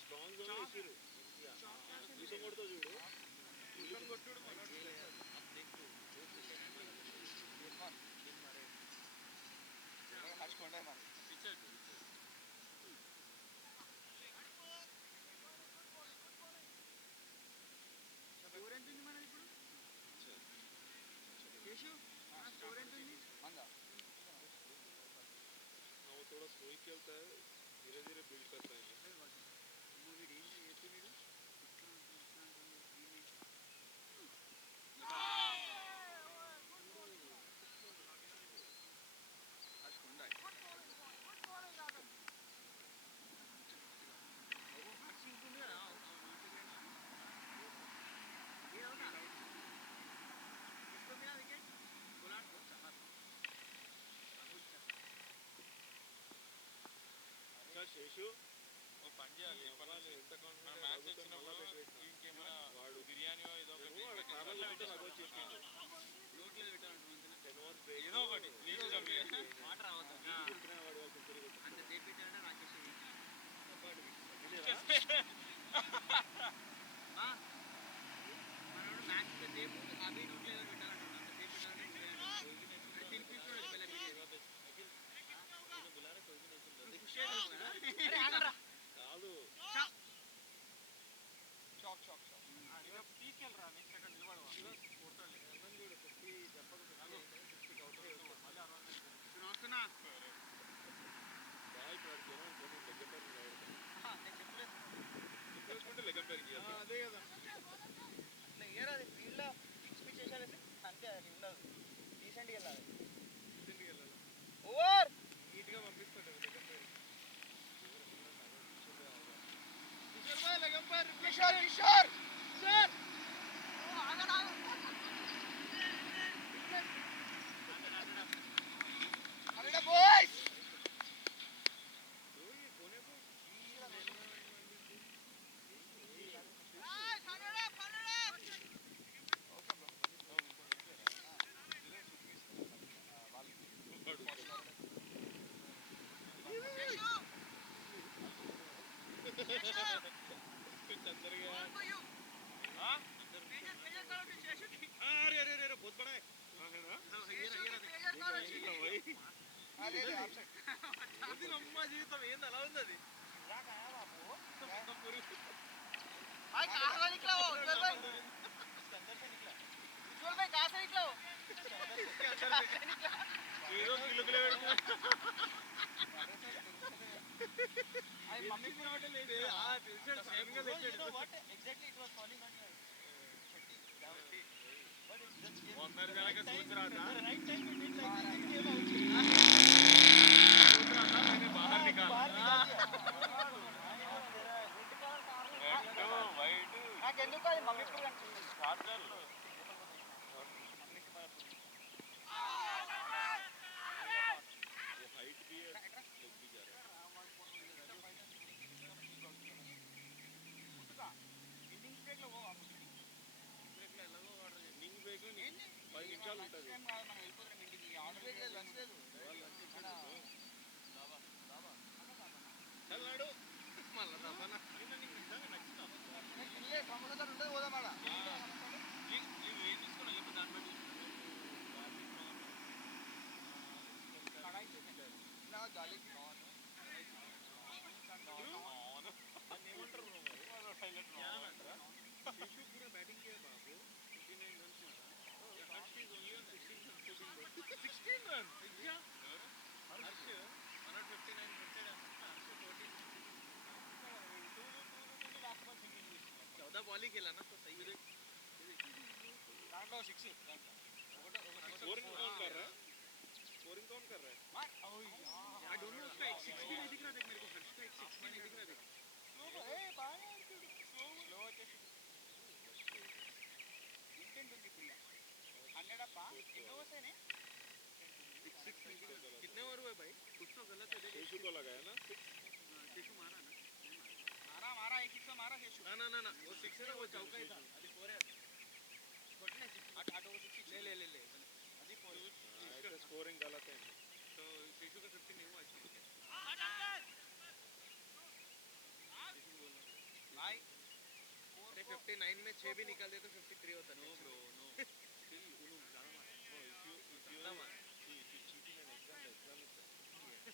strong zone వేసిరు. చూడు కొట్టుడు वो थोड़ा स्लो ही खेलता है, धीरे धीरे बिल्ड करता है। अच्छा శేషు ఓ పని చేయాలి, చెప్పాలి ఎంత కాన్ఫిడెంట్ మ్యాచ్ వచ్చినప్పుడు ఇంకేమైనా వాడు బిర్యానీ ఏదో ఒకటి వాడు కార్లో పెట్టి నాకు వచ్చి చెప్పిండు ఏదో ఒకటి ప్లీజ్ మాట రావద్దు వాడు అంత చేపించాడంటే రాకేష్ మనోడు మ్యాచ్ సేపు అవి నోట్లో ఏదో పెట్టాలంటున్నాడు, అంత చేపించాలంటే తినిపిస్తున్నాడు కాదు తీసుకెళ్ళరా నెక్స్ట్ అక్కడ నిలబడవా అన్నం చూడు 50 చెప్పదు 50 అవుట్ వస్తున్నా బాయ్ లెగ్గంపేరికి అదే కదా అట్లా ఏరా అది ఫీల్డ్లో స్పీచ్ చేసేది అంతే, అది ఉండదు. రీసెంట్గా వెళ్ళాలి, ఓవర్ నీట్గా పంపిస్తాడు లెగ్గంపేరికి. కిషోర్ కిషోర్ సార్ బాయ్స్ बहुत बड़ा है है ना అమ్మ జీవితం ఏంది అలా ఉంది అది ఏదో కిలుకులే మమ్మీ కూడా లేదు exactly it was following on your ఒన్నర జనక సూత్రాతా right time it means like game out సూత్రాతా मैंने बाहर निकाला వైట్ నాకెందుకు అది మమ్మీ కూడా కనిపిస్తుంది చార్జర్ हाइट भी है लुक भी जा रहा है ఎండింగ్ బ్రేక్ లో ఎండింగ్ బ్రేక్ లో 5 నిమిషాలు ఉంటుంది మనం వెళ్ళిపోతాం ఇంటికి ఆర్డర్ బ్రేక్ లేదు లంచ్ లేదు చల్ నాడు మళ్ళా రవ్వన నీకు నిజంగా నచ్చుతా తినే సమోసా ఉంటుంది పోదాం ఆడ నీవు ఏం తీసుకున్నా చెప్పు దాన్ని బట్టి కడాయి నా గాలి ఏమంటారు శిశు पूरा बैटिंग किया बाबू 59 रन्स मारा हर्ष इज ओनली ऑन 16 रन क्या हर्ष 159 रन हर्ष 14 बॉल ही खेला ना तो सही है काट लो 6 स्कोरिंग कौन कर रहा है स्कोरिंग कौन कर रहा है आई डोंट नो उसका 6 भी नहीं दिख रहा देख मेरे को हर्ष का 6 भी नहीं दिख रहा देख ए बाय स्लो వచ్చేసి इंटेंट ఉంది प्रिया 100 अप्पा कितने ओवर से ने 6 कितने ओवर हुए भाई कुछ तो गलत है शेषु को लगाया ना 6 शेषु मारा ना मारा एक सिक्स मारा शेषु ना ना ना वो 6 है ना वो चौका ही था అది 4 है కొట్టిన 6 8 ओवर 6 ले ले ले ले అది 4 इसका स्कोरिंग गलत है तो शेषु का 50 नहीं हुआ अच्छा भाई अरे 59 में 6 भी निकाल दे तो 53 होता नो ब्रो नो स्टिल ज्यादा मार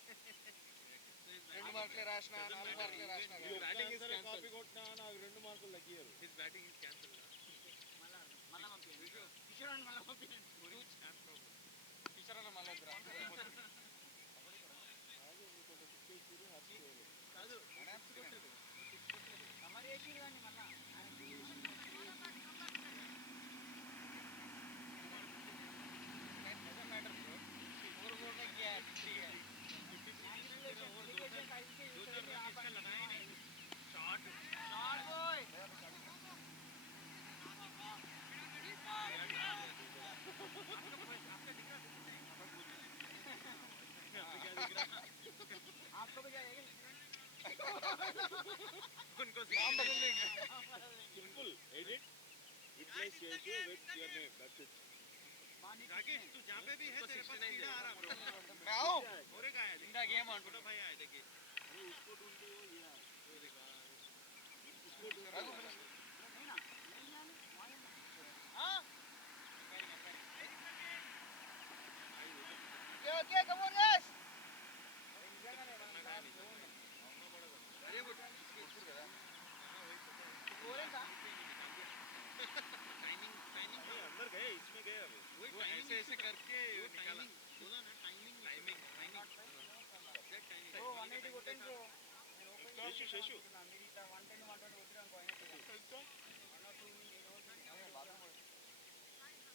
రెండు మార్కులే రాసిన 4 మార్కులే రాసిన బ్యాటింగ్ ఇస్ కాపీ కొట్టినా నాకు 2 మార్కులు తగ్గారు. హిస్ బ్యాటింగ్ ఇస్ క్యాన్సిల్ మళ్ళా పంపించండి కిషోర్ అని మళ్ళా పంపించండి కిషోర్ అన్న మళ్ళా వద్దురా కాదు కమర్ చేసిరు కానీ మళ్ళా आपको भी जाएगा उनको సింపుల్ ఎడిట్ రిప్లేస్ చేసి with your name that's it. Rakesh तू जहाँ पे भी है तेरे पास कीड़ा आ रहा ब्रो मैं आऊँ मोरे का है इंदा गेम ऑन छोटा भाई आए देखिए उसको ढूंढो यार. वो देखो उसको ढूंढो. हाँ ओके कम ऑन गाइस अरे वो बोलें था टाइमिंग टाइमिंग नहीं, अंदर गए इसमें गए अभी. वो ऐसे ऐसे करके वो टाइमिंग बोला ना टाइमिंग टाइमिंग टाइमिंग ब्रो 180 కొట్టండి బ్రో శేషు శేషు మీరు ఇట్లా 110 120 కొట్టిరా అనుకో అయినా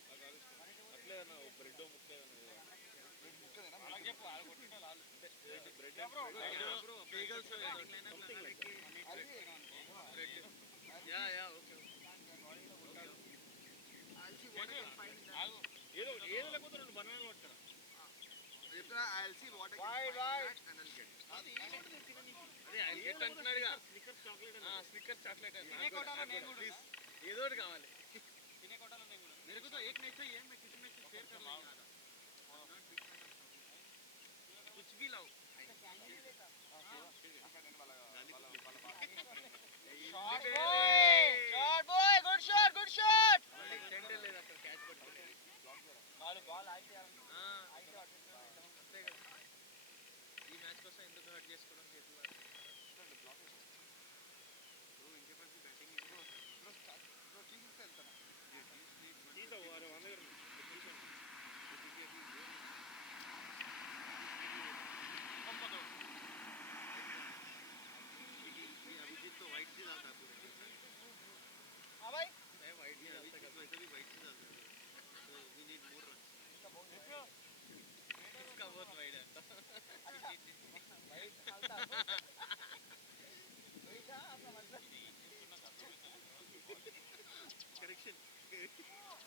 అట్లే అన్న ఓ బ్రెడ్ ముక్క అలాగే చెప్పు ఆడ కొట్టిన లాలు బ్రెడ్ బ్రో ब्रो बीगल्स లో ఏదో లైనా బ్రెడ్ యా యా ఓకే ఏదో ఏదో లేకపోతే 2 బనానాలు పట్టుకురా. చెప్తున్నా I'll see what wide wide and then get అదే ఐల్ గెట్ అంటున్నాడుగా స్నికర్స్ చాక్లెట్ స్నిక్కర్ చాక్లెట్ తినే కోటాలో నేను కూడా ప్లీజ్ ఏదో ఒకటి కావాలి తినే కోటాలో నేను కూడా मेरे को तो एक नहीं चाहिए मैं किसी में से शेयर कर लेंगे आधा कुछ भी लाओ shot boy good shot centre ले रहा कैच पట్టుకొని వాళ్ళు బాల్ అయితే అంతే కదా ఈ మ్యాచ్ కోసం ఎందుకు హర్ట్ చేసుకోవడం చేతులు इनके पास भी बैटिंग है ब्रो ठीक से चलता ना తీసా వారు మన దగ్గర ఉంది. अभिजीत तो वाइट से डालता है पूरे हाँ भाई मैं वाइट नहीं डालता तो ऐसे भी वाइट से डालता है तो वी नीड मोर रन इसका बहुत वाइड है भाई डालता वही था आपका मतलब correction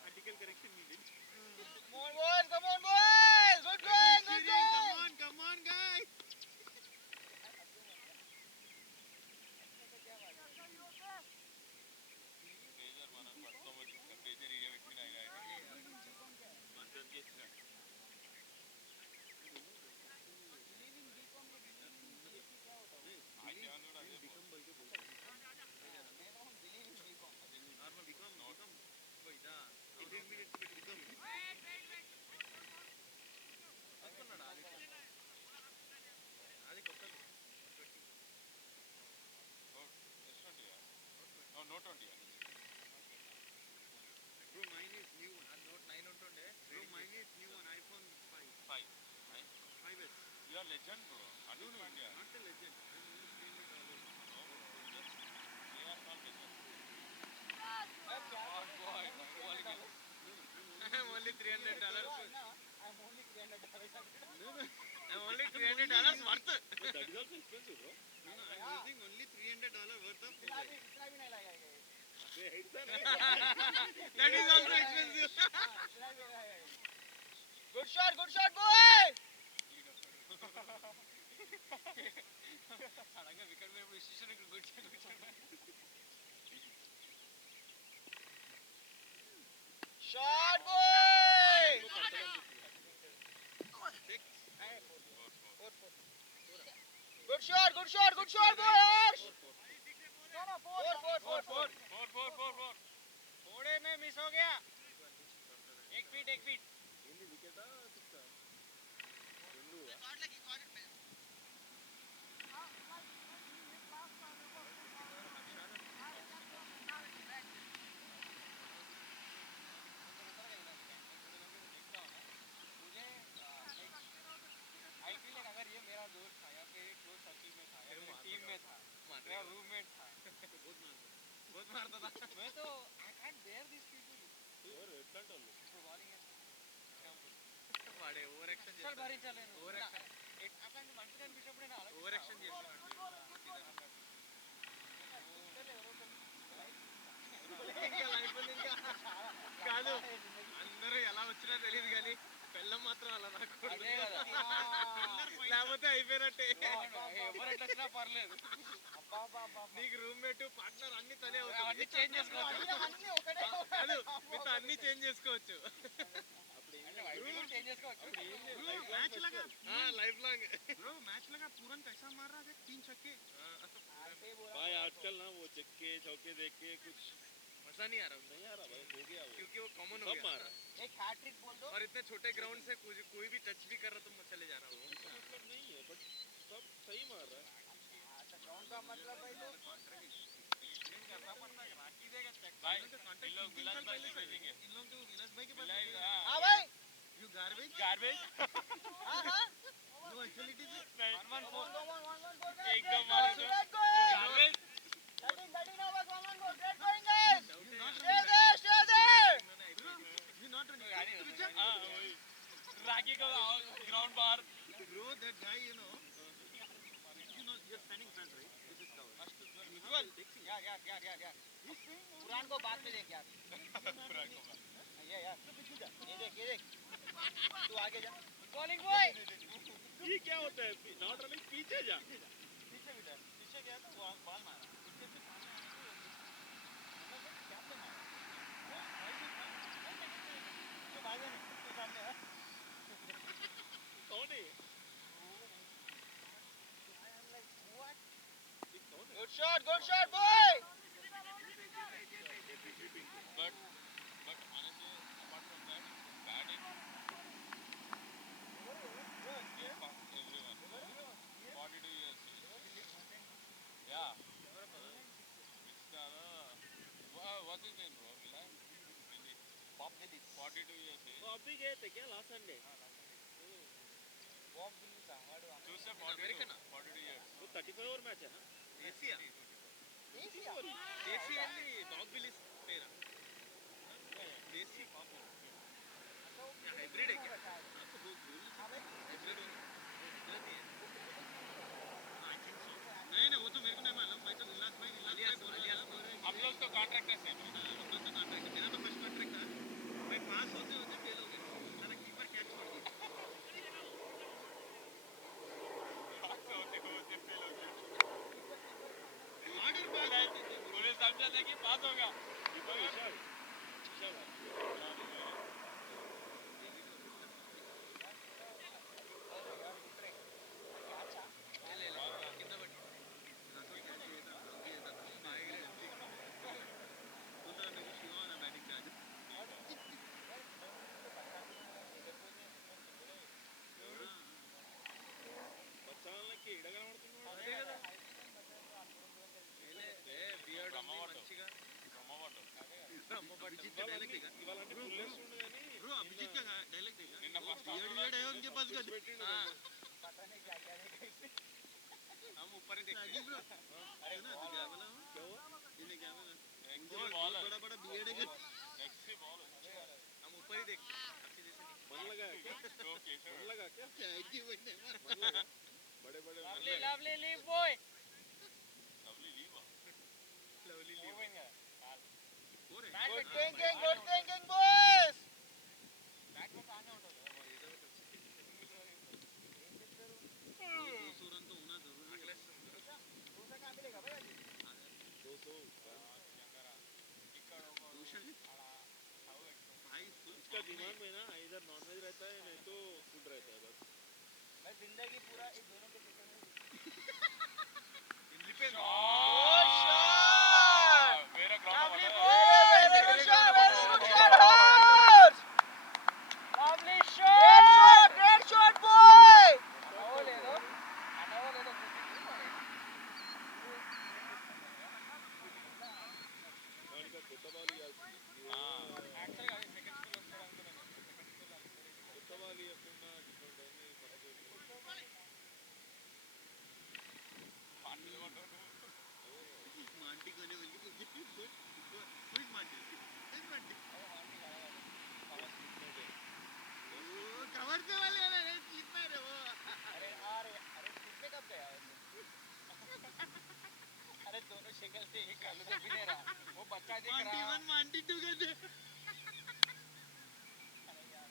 article correction needed come on boys good going come on guys normal become इदा इंटरमीडिएट बिकम అనుకున్నాడా అది కొత్తది note 20 bro mine is new one note 9 ఉంటుండే bro mine is new one iPhone 5 5s you are legend bro. Understand ya. Not a legend I'm only $300. I'm only $300 I'm only $300 worth. That is also expensive bro. No, I'm using only $300 worth of इतना भी नहीं लगेगा ये They hate that. that is also expensive. हाँ इतना भी नहीं लगेगा good shot boy సడన్గా వికెట్ మీద విశేషణ good shot boy good shot boys no 4 थोड़े में मिस हो गया एक फीट ఏంది వికెటా 6 రెండు बहुत मारता था मैं तो I can't bear this people ఎవరు ఎట్లాంటి వాళ్ళు ఇప్పుడు బౌలింగ్ వాడే ఓవర్ యాక్షన్ చేస్తాడు భరించలేను ఓవర్ యాక్షన్ అట్లాంటి మనుషులు కనిపించినప్పుడు నేను ఓవర్ యాక్షన్ చేస్తున్నాడు ఇంకా లైఫ్ ఇంకా కాదు అందరూ ఎలా వచ్చినా తెలియదు కానీ పెళ్ళం మాత్రం అలా నాకు లేకపోతే అయిపోయినట్టే ఎవరు ఎట్లా వచ్చినా పర్లేదు నీకు రూమ్మేట్ పార్ట్నర్ అన్ని తనే అన్ని చేంజ్ చేసుకోవచ్చు కాదు మీతో అన్ని చేంజ్ చేసుకోవచ్చు मैच लगा हाँ लाइफ लॉन्ग ब्रो मैच लगा पूरन कैसा मार रहा है 3 छक्के भाई आजकल ना वो चक्के चौके देख के कुछ मजा नहीं आ रहा भाई हो गया वो क्योंकि वो कॉमन हो सब गया मार रहा है एक हैट्रिक बोल दो और इतने छोटे ग्राउंड से कोई भी टच भी कर रहा तो मैं चले जा रहा हूँ मतलब नहीं है बट सब सही मार रहा है ग्राउंड का मतलब भाई तो करना पड़ता है राखी देगा चेक भाई इन लोग विलास भाई से भेजेंगे इन लोग तो विलास भाई के पास हां भाई यू गार्बेज हां हां नो एक्चुअली 114 एकदम मारो जो garbage 13 overs 114 great going guys stay there you not running हां वही राखी का ग्राउंड बाहर bro that guy you know you are standing front right this is cover visual यार पुराण को बाद में देख यार पुराण को ये यार ये देख तू आगे जा बॉलिंग बॉय ये क्या होता है नॉट रनिंग पीछे जा पीछे गया तो बॉल मारा उसके फिर सामने आने को क्या से मारा तो भागे नहीं उसके सामने है कौन है good shot boy but honestly apart from that bad in everyone 42 years yeah what's his name bro Bob Willis 42 years तो अभी गए थे क्या लास्ट संडे बॉब विलिस वाडू చూస్తే 42 years वो 35 ओवर मैच है ना ఏసియా అని డాగ్ బిలీస్ పేరా देसी हाइब्रिड है क्या हाइब्रिड गलत है नहीं वो तो मेरे को नहीं मालूम मैं तो इलाज भाई बोल रहा था हम लोग तो कॉन्ट्रैक्टर्स हैं हम लोग तो कॉन्ट्रैक्टर मेरा तो फर्स्ट कॉन्ट्रैक्ट था मैं पास होते होते फेल हो गया मेरा कीपर कैच छोड़ दिया पास होते होते फेल हो गया ऑर्डर पास पूरे समझा था कि पास होगा బచ్చాలకి ఎడగల పడుతున్నాడు బియర్డ్ ఉంది మంచిగా अभिजीत का डायलॉग देखा ब्रो अभिजीत का डायलॉग देखा बियर्ड है उनके पास का हां पता नहीं क्या है हम ऊपर ही देखते ब्रो अरे ना तो क्या बोला क्या हुआ इन्हें क्या बोला बड़ा बड़ा बियर्ड है नेक्स्ट बॉल हम ऊपर ही देखते अच्छे जैसे नहीं मन लगा क्या मन लगा क्या थैंक यू भाई मन लगा बड़े बड़े lovely leave boy lovely leave good thinking boys bat में आने होता है दूसरा रन तो होना जरूरी है दूसरा कहां मिलेगा भाई 200 भाई इसका दिमाग में ना इधर नॉनवेज रहता है नहीं तो फूड रहता है बस मैं जिंदगी पूरा इन दोनों के चक्कर में दिल्ली पे मेरा lovely ground boy very good shot horse lovely shot great shot boy वो ले दो का కొత్త బాల్ ఇవ్వాల్సింది యాక్చువల్ గా సెకండ్ స్కూల్ వస్తాడు అనుకున్నాను సెకండ్ స్కూల్ కొత్త బాల్ ఇవ్వకుండా డిఫరెంట్ అయింది ఫస్ట్ आंटी को ने बोली who is Monty? Who is Monty? वो कवर से वाले है ना स्लिप में है वो अरे स्लिप पे कब गया अरे दोनों शक्ल से एक कालू से भी नहीं रहा वो बच्चा दिख Monty रहा 1 Monty 2 कहते अरे यार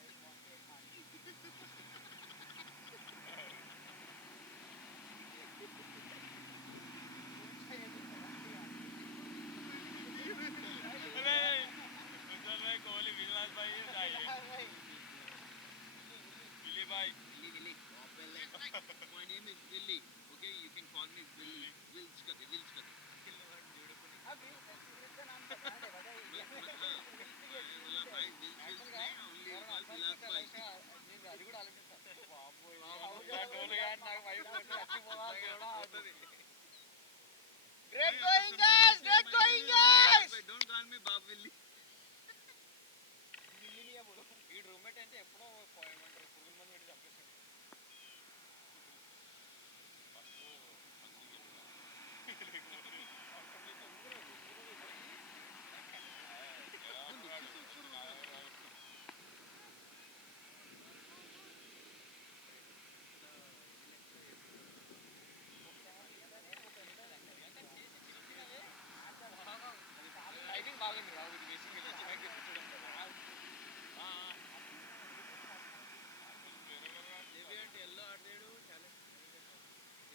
भाई कोहली विलास भाई जाइए विली भाई My name is Willy. Okay, you can call me Willy. Wills करके Wills करके. अब इसका नाम बता दे भाई बोला भाई Wills नहीं only call विलास भाई. అది కూడా ఆలోచిస్తా బాబోయ్ డోలు గాని నాకు వైఫ్ చచ్చిపోవాలి Great going guys! Great going guys! Don't call me Bob Willy. ఈ రూమ్మేట్ అంటే ఎప్పుడో ఏమంటారు పురుగుల మంది పెట్టి చంపేస్తాడు టైమింగ్ బాగుంది రావు ఇది బేసిక్గా జేబీ అంటే ఎల్లో ఆడాడు చాలా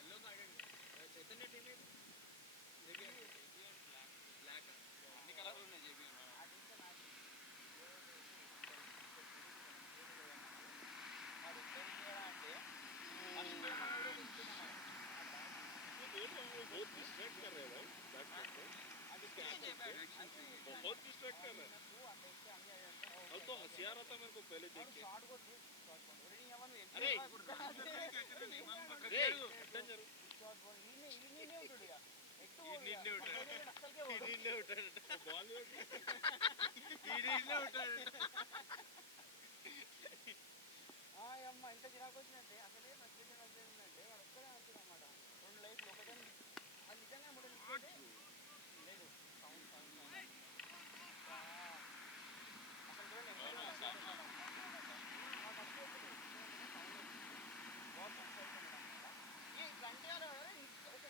ఎల్లోకి ఆడాడు చైతన్య టీం ఏది జేబీ అంటే బ్లాక్ అన్ని కలర్లు ఉన్నాయి జేబీ बहुत डिस्ट्रैक्ट कर रहे हैं भाई बहुत डिस्ट्रैक्ट कर रहे हैं अब तो हंसिया रहा था मेरे को पहले देख के अरे डेंजर बॉल అమ్మ ఇంత చిరాకు వచ్చినట్టే అసలే ఫ్రస్ట్రేషన్ ఏంటంటే వాడు ఒక్కడే ఆడుతున్నాడు అన్నమాట 2 లైఫ్లు ఒకటే అది నిజంగా మూడు లేదు సౌండ్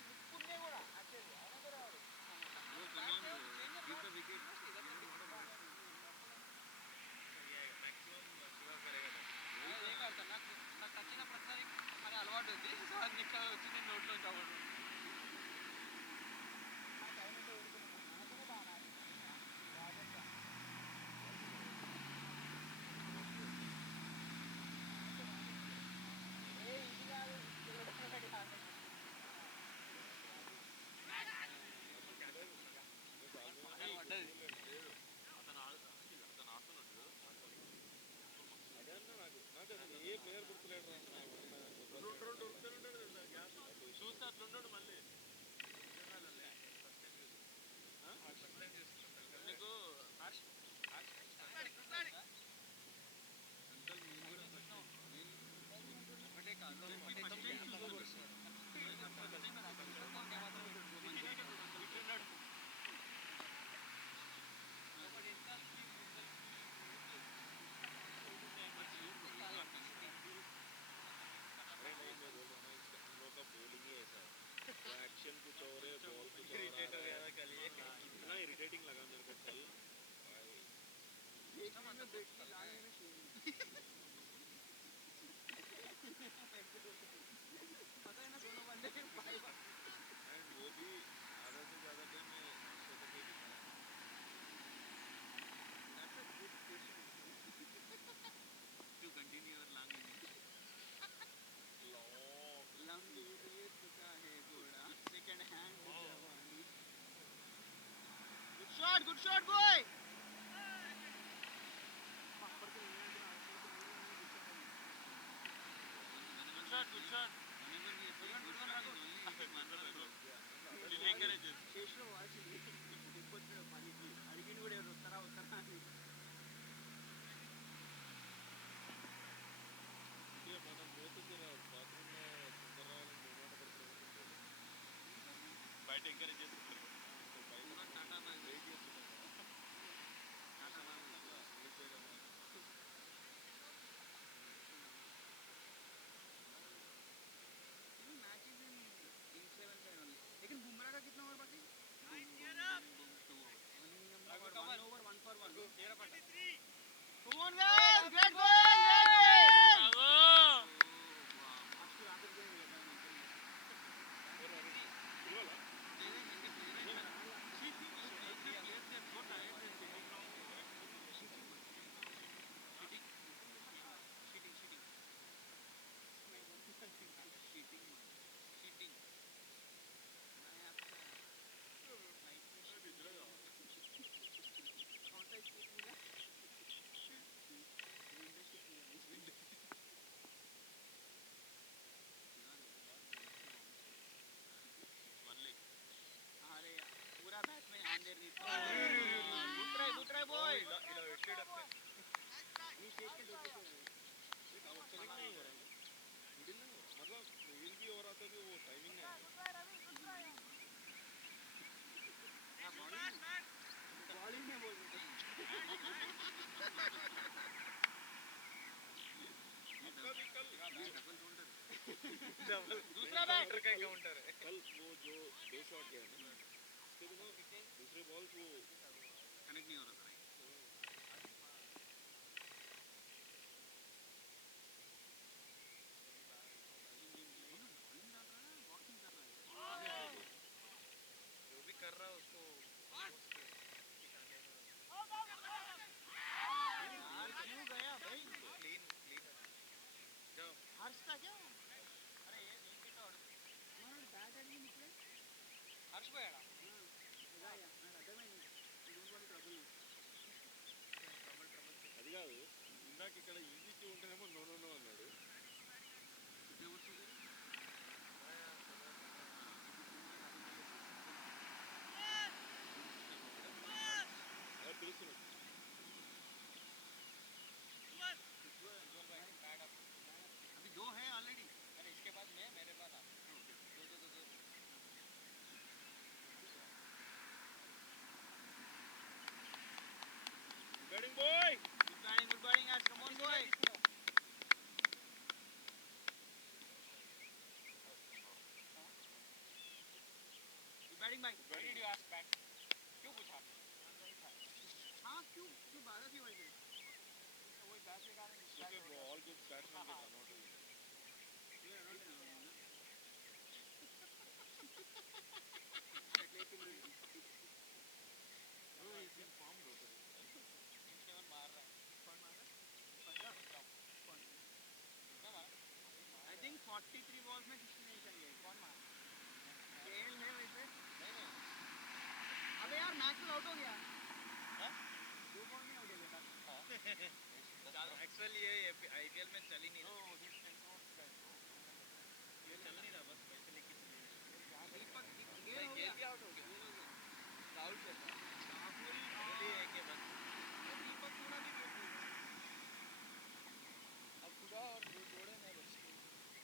నిప్పుండే కూడా యాక్చువల్లీ ఆయన కూడా రాడు నాకు నచ్చిన ప్రతిసారి అని అలవాటు ఉంది నీకు వచ్చింది నోట్లో చదవడం నాకు అసలు ఏ ప్లేయర్ గుర్తులేడు చూస్తే అట్లున్నాడు మళ్ళీ నీకు ఒకటే కాదు बॉलिंग ही ऐसा है तो एक्शन कुछ और है बॉल कुछ और इरिटेट हो गया था कल ये इतना इरिटेटिंग लगा मेरे को कल एंड वो भी आधा से ज़्यादा टाइम में सोचा कि to continue your long लंबी रेत का है घोड़ा सेकंड हैंड जवानी Good shot, boy! good shot whenever we play good shot is only it encourages Sheshu వాచి దిక్కొచ్చిన పనికి అడిగిన కూడా ఎవరు వస్తారా అని ये మనం పోతుంది బాత్రూమ్ లో తొందరగా మూమెంట్ పడుతుంది బయట ఎంకరేజ్ చేస్తారు బయట भी वो टाइमिंग नहीं है बॉलिंग में बोल रहे आपका भी कल दूसरा काउंटर का काउंटर है कल वो जो 2 शॉट गया ना उसके बिना दूसरे बॉल को कनेक्ट नहीं हो रहा था जो भी कर रहा है उसको यार क्यों गया भाई क्लीन क्लीन जाओ हर्ष का क्या अरे ये नहीं कितना और हमारा बैट एंड में निकले हर्ष भाई ఇలా నాకు అర్థమైంది డోంట్ వాంట్ ట్రబుల్ అది కాదు ఇందాక ఇక్కడ ఈజీ క్యూ ఉంటేనేమో నో నో నో అన్నాడు అది తెలుస్తున్నాడు अभी दो है ऑलरेडी अरे इसके बाद मैं मेरे पास आ दो दो दो दो बैटिंग बॉय गुड बैटिंग आज come on boy good batting भाई Why did you ask back? क्यों पूछा हाँ क्यों क्यों बाधा थी वैसे वही बैट के कारण Okay, all good batsmen get run out. मार रहा है आई थिंक 43 बॉल्स में किसने नहीं चाहिए कौन मारा केएल है वैसे अबे यार मैच आउट हो गया दो बॉल में आउट हो गया एक्चुअली ये आईपीएल में चल ही नहीं रहा ये चल नहीं रहा बस वैसे लेकिन दीपक भाई गेल भी आउट हो गया राहुल शर्मा राहुल है के बस दीपक पूरा भी खेल अब खुदा और दो जोड़े नहीं बचे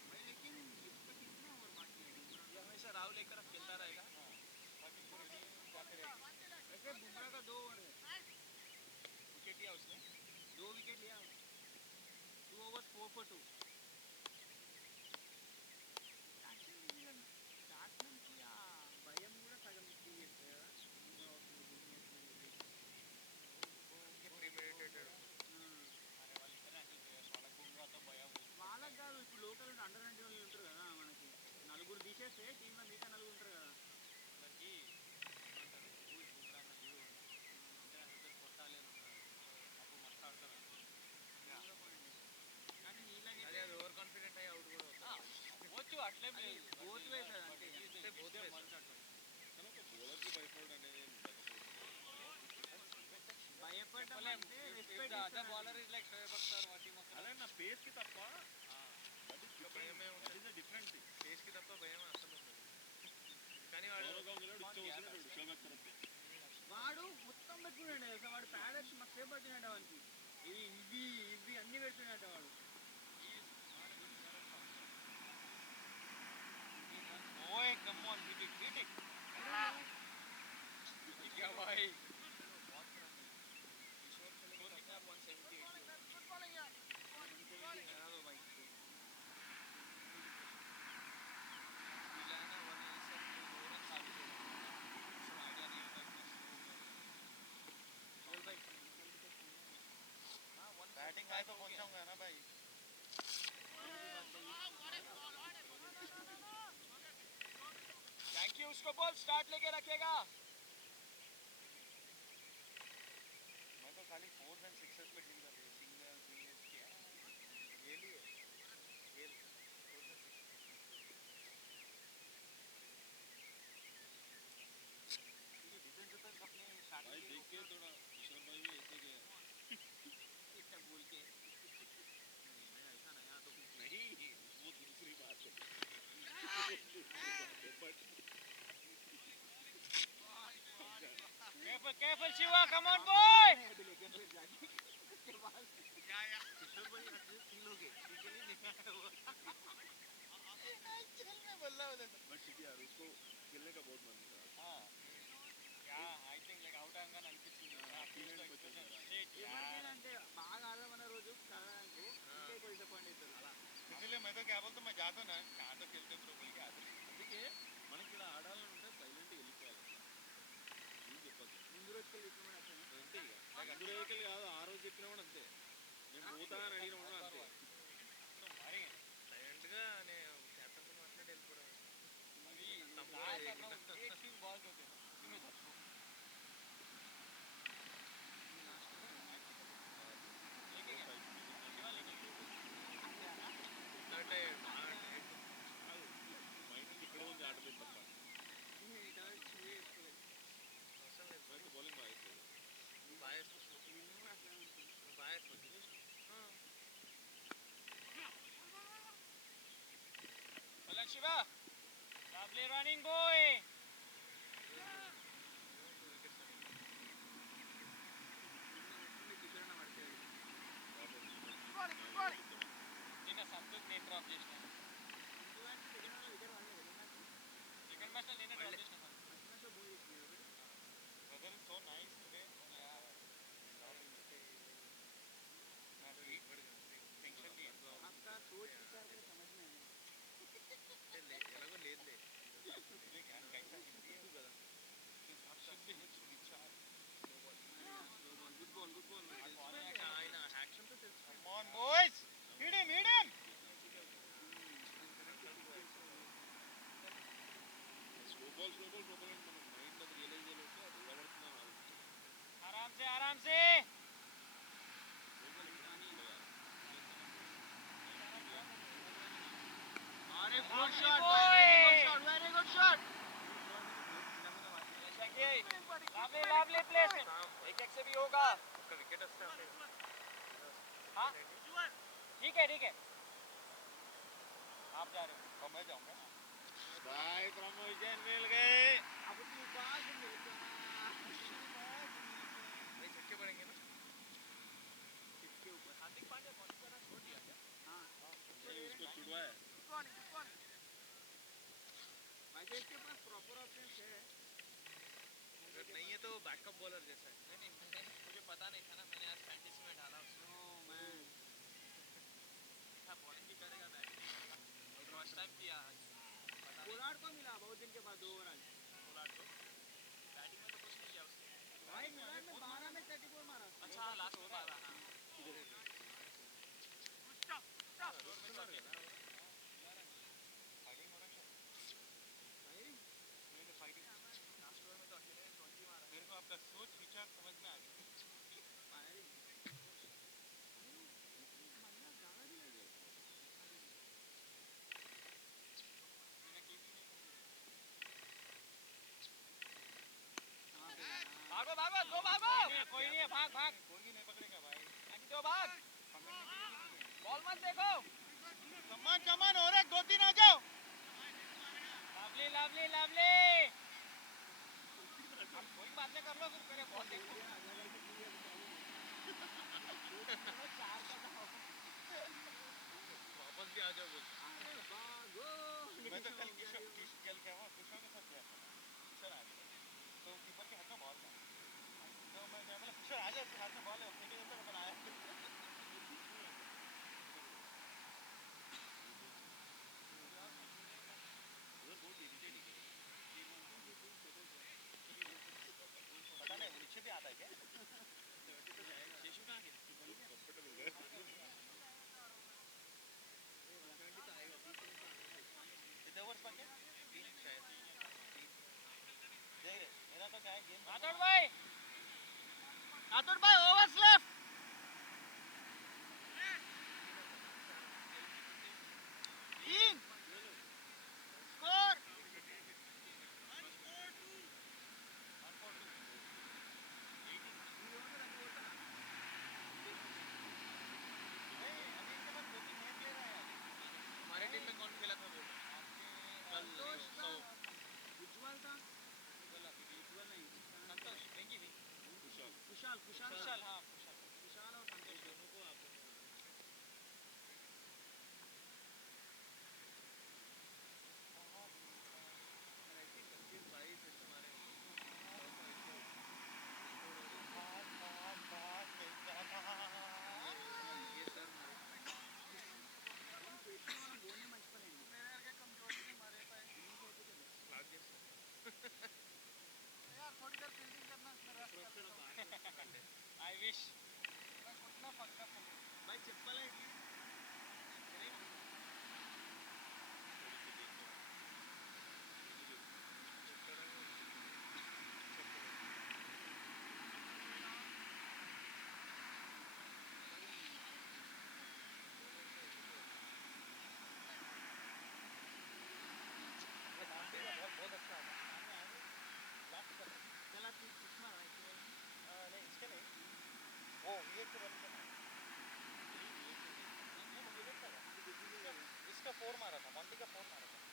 भाई लेकिन दीपक कितना ओवर मार किया ये हमेशा राहुल एक तरफ खेलता रहेगा बाकी पूरी टीम जाते रहेगी वैसे बुमराह का 2 ओवर है विकेट लिया उसने 2 विकेट लिया 2 ओवर्स 4 for 2 బ్యాట్స్మెన్ కి ఆ భయం కూడా సగం తీయేస్తుంది కదా उनके प्रीमेडिटेटेड आने वाले इंटरनेशनल प्लेयर्स వాళ్ళకి बुमराह तो भया వాళ్ళకి కాదు ఇప్పుడు లోకల్ అండర్ 20 వాళ్ళు ఉంటారు కదా మనకి నలుగురు తీసేస్తే టీంలో మిగతా నలుగురు ఉంటారు కదా అందరికి ఏమంటారు बुमराह ना చూడు ఇంటర్నేషనల్ ప్లేయర్ కొట్టాలి అని ఉంటారు అప్పుడు మస్తు ఆడతారు కానీ నీలాగే అదే అది ఓవర్ కాన్ఫిడెంట్ అయ్యి అవుట్ కూడా అవుతారు వచ్చు అట్లేం లేదు బోత్ వేస్ అంటే అంటే బోత్ వేస్ కానీ ఒక బౌలర్కి భయపడడం అనేది భయపడడం అంటే if respect the other bowler is like Shoaib Akhtar వాటిం అక్కడ అలా నా పేస్కి తప్ప భయమే ఉంటుంది that is a different thing ఫేస్కి తప్ప భయం అసలు ఉండదు కానీ వాడు వాడు మొత్తం పెట్టుకున్నాడు అసలు వాడు ప్యాడెస్ మస్తు సేపు పడుతున్నాడు వానికి ఇవి ఇవి అన్ని పెడుతున్నాడు వాడు ओए कम ऑन हिट इट क्या भाई किशोर चलेगा कितना 178 करा दो भाई मिलाना वन ये सब दो रन चालू हो आइडिया नहीं होता बोल भाई हां वन बैटिंग आए तो पहुंच जाऊंगा ना भाई थैंक यू उसको बॉल स्टार्ट लेके रखेगा मैं तो खाली 4 एंड 6 पे डील कर रही हूं सिंगल मिस क्या ये लिए ये डिफेंस तो अपने भाई स्टार्टिंग देख के थोड़ा किशोर भाई भी ऐसे गया इतना बोल के ऐसा नहीं यहाँ तो नहीं वो दूसरी बात है but careful Shiva come on boy किशोर भाई आज फील हो गए ठीक है नहीं बट ठीक है यार उसको खेलने का बहुत मन था ఐ థింక్ లైక్ అవుట్ అవ్వగానే అనిపించింది feeling వచ్చింది కదా. అంటే బాగా ఆడమన్న రోజు కలవడానికి ఇంకా ఎక్కువ డిసప్పాయింట్ అవుతారు అలా इसलिए मैं तो क्या बोलता हूँ मैं जाता हूँ ना कहाँ तो खेलते ब्रो बोल के आता हूँ అందుకే మనకి ఇలా ఆడాలని ఉంటే సైలెంట్ వెళ్ళిపోవాలి ఏం చెప్పద్దు ముందు రోజుకి చెప్పమని వచ్చాను అంతే ఇక ముందు రోజుకెళ్ళి కాదు ఆ రోజు చెప్పినా కూడా అంతే నేను పోతా అని అడిగిన కూడా అంతే సైలెంట్గా నేను కెప్టెన్తో మాట్లాడి వెళ్ళిపోవడం బాల్స్ होते उसमें सबको అంటే మైండ్ ఇక్కడ ఉంది ఆడలేదు తప్ప నాకు బౌలింగ్ బాగా వేస్తుంది శివ lovely running boy నిన్న సంతోష్ నేను డ్రాప్ చేసిన సెకండ్ మ్యాచ్ లో నేనే డ్రాప్ చేసిన weather is so nice today tension नहीं है आपका सोच विचार को समझ में नहीं ఎలాగో లేదులే देख यार कैसा हिंदी है కదా आपका विचार good ball ఆయన యాక్షన్ తో తెలుసు come on boys hit him slow ball అని మనం మైండ్ అది రియలైజ్ చేయలేక అది ఎలా పడుతుందో आराम से अरे good shot very good shot lovely placement एक से भी होगा उसका विकेट अच्छा है हां ठीक है आप जा रहे हो और मैं जाऊंगा भाई प्रमोशन मिल गए अब तू बाग मिलता भाई छक्के पड़ेंगे ना इसके ऊपर हार्दिक पांड्या बॉलिंग करना छोड़ दिया क्या हाँ उसको छुड़वाया वैसे इसके पास प्रॉपर ऑप्शन है अगर नहीं है तो बैकअप बॉलर जैसा है नहीं मुझे पता नहीं था ना मैंने आज फैंटेसी में डाला उसको मैं था बॉलिंग भी करेगा बैटिंग भी करेगा फर्स्ट टाइम किया आज पता नहीं पोलार्ड को मिला बहुत दिन के बाद 2 ओवर आज पोलार्ड को बैटिंग में तो कुछ नहीं किया उसने भाई पोलार्ड में 12 में 34 मारा अच्छा लास्ट में मारा हां स्कोर में कर दिया फाइटिंग हो रहा है मैंने फाइटिंग लास्ट ओवर में तो अकेले 20 मारा मेरे को आपका सोच विचार समझ में आ गया भागो दो भागो कोई नहीं है भाग कोई नहीं पकड़ेगा भाई आंटी दो भाग बॉल मत देखो कमान और एक 2-3 आ जाओ लवली अब कोई बात नहीं कर लो फिर मेरे बॉल देखो वापस भी आ जाओ बोल मैं तो कल किशोर क्या हुआ किशोर के साथ गया था किशोर आ गया तो कीपर के हाथ में बॉल था तो मैं क्या बोला किशोर आ जा उसके हाथ में बॉल है फेंके जाता मैं आया पता नहीं वो नीचे भी आता है क्या शेषु कहाँ गया कितने ओवर्स बाकी हैं 3 शायद देख रहे मेरा तो क्या है गेम आतुर भाई ओवर्स लेफ्ट तीन स्कोर 142 हमारे टीम में कौन खेला था वो कल उज्जवल था उज्जवल नहीं संतोष वेंगी भी कुशाल कुशाल हाँ कुशाल फिनिश भाई चप्पल है नहीं इसके नहीं वो ये के बंद इसका 4 मारा था मॉन्टी का 4 मारा था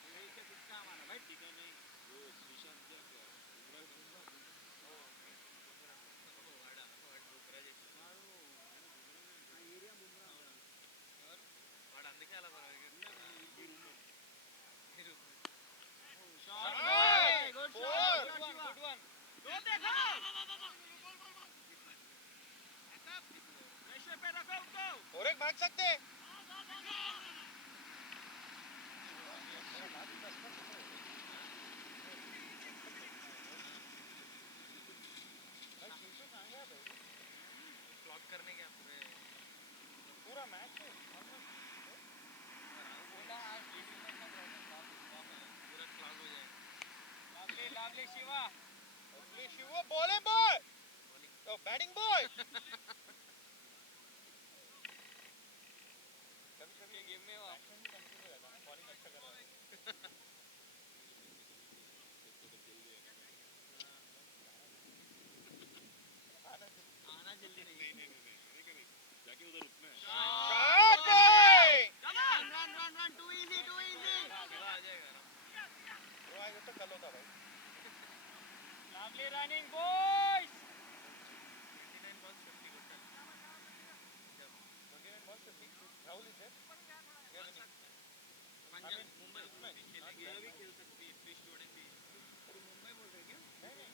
और एक भाग सकते हैं पूरा मैच है Lovely Shiva, bowling boy. Oh, batting boy. कभी-कभी गेम में एक्शन भी कंफ्यूज हो जाता है बॉलिंग अच्छा कर रहा है आना जल्दी नहीं जाके उधर रुकना है shot boy run two easy आ जाएगा वो आएगा तो कल होता भाई Lovely running, boys. 29 balls 50 total 29 balls 50 Rahul is there yeah I mean Mumbai खेलेंगे भी खेल सकती है फिश जोड़ेंगे मुंबई बोल रहे क्या नहीं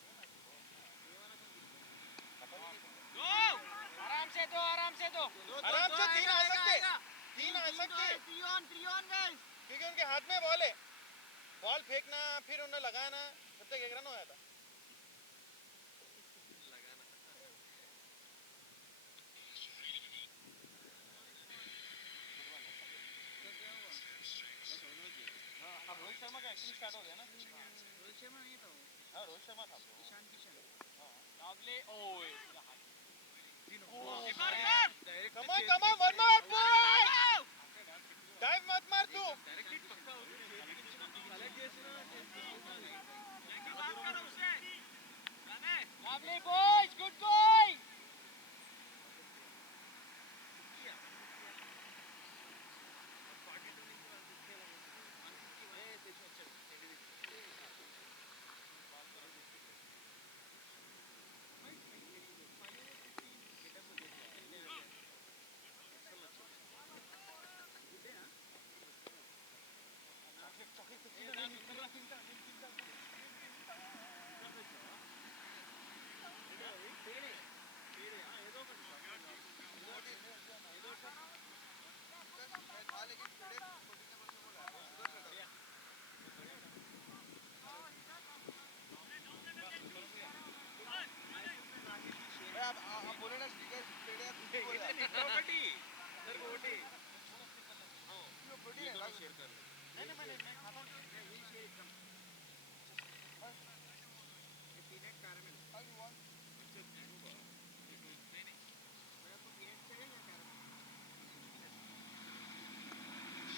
आराम से दो आराम से तीन आ सकते three on guys. क्योंकि उनके हाथ में बॉल है बॉल फेंकना फिर उन्हें लगाना तब तक एक रन हो जाता अब रोहित शर्मा का एक्टिंग स्टार्ट हो गया ना रोहित शर्मा नहीं था हाँ रोहित शर्मा था Ishan Kishan Lovely. Oh. Come on, one more boy! Dive मत मार तू. Lovely, boys. Good going.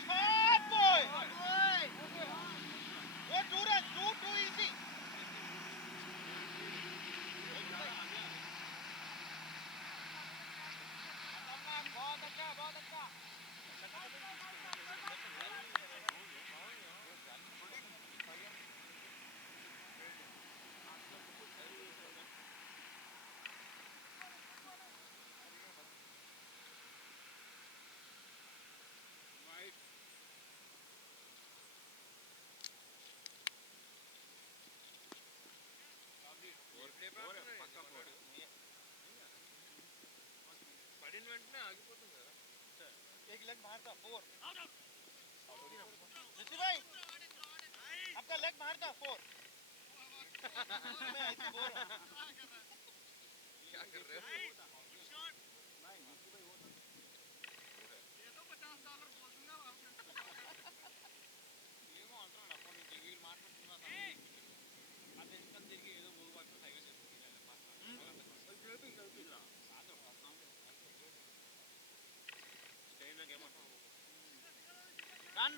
Shot boy! Go 2 runs, too easy. बहुत अच्छा పడిన వెంటనే ఆగిపోతుంది కదా एक लेग बाहर था 4 ऋषि भाई आपका लेग बाहर था 4 मैं ऐसे बोल रहा हूँ क्या कर रहे हो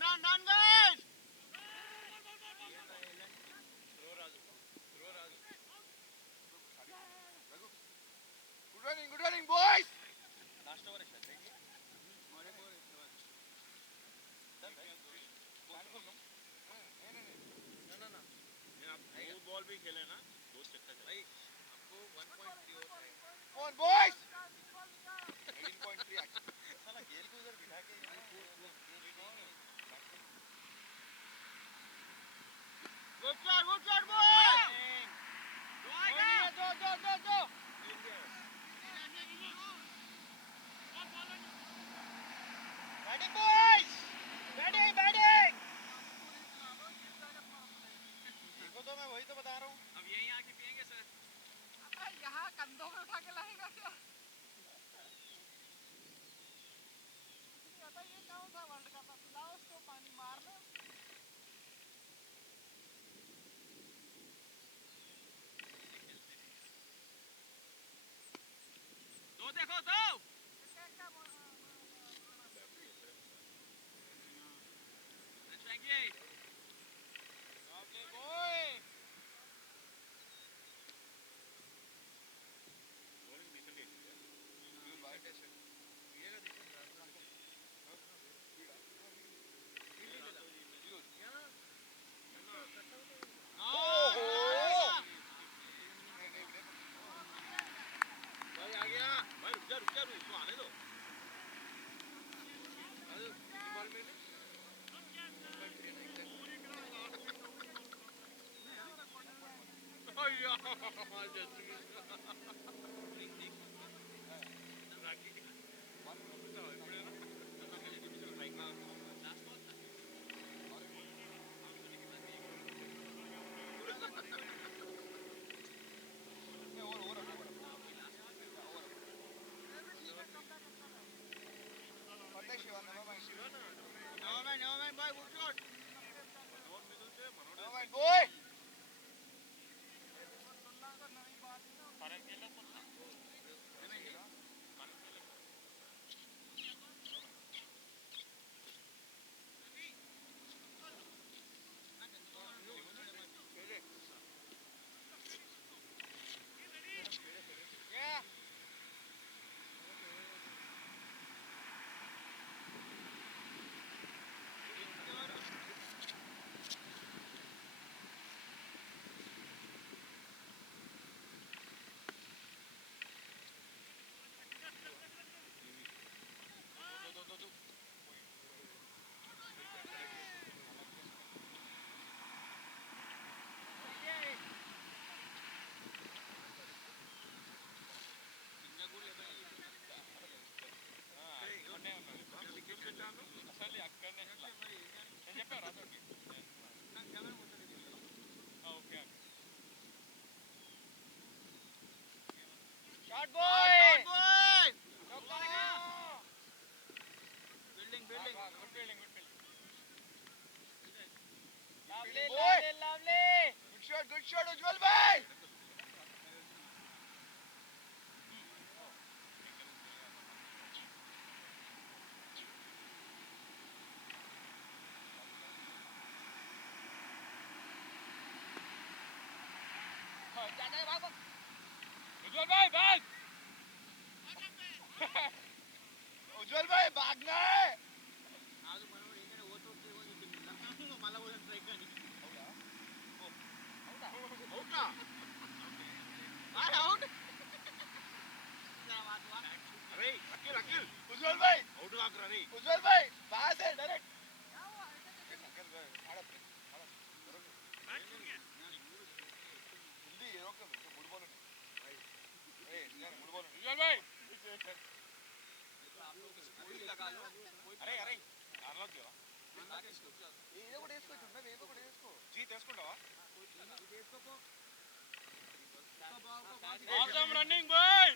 Down, guys! Good running, boys! Last over है शायद. दो बॉल भी खेले ना, दो छक्का चला. Come on, boys! 18.3 actually. साला गेल को उधर बिठा के Good shot, boys! Go! Batting, boys! Batting! देखो तो मैं वही तो बता रहा हूँ. अब यहीं आके पिएंगे सर. यहाँ कंधों में उठा के लाएगा क्या? ये कौन सा वर्ल्ड कप है? पिलाओ उसको पानी मारने. दो देखो दो. Thank you. Never mind, boy, good shot. Never mind, boy! Shot boy! Building. Lovely. Good shot, Ujjwal bhai! उज्जवल भाई भागना है. मला बोलत ट्राय कर. आउट. अरे अकिल उज्जवल भाई आउट लाग रहा रे. उज्जवल भाई बाहर से डायरेक्ट. हिंदी ये रोक दो good ball. Good ball. Ujjwal भाई అరే అన్లాక్ చేయవా? ఏదో కూడా వేసుకోవచ్చు. ఏదో కూడా వేసుకో. జీత్ వేసుకుంటావా? awesome running boy.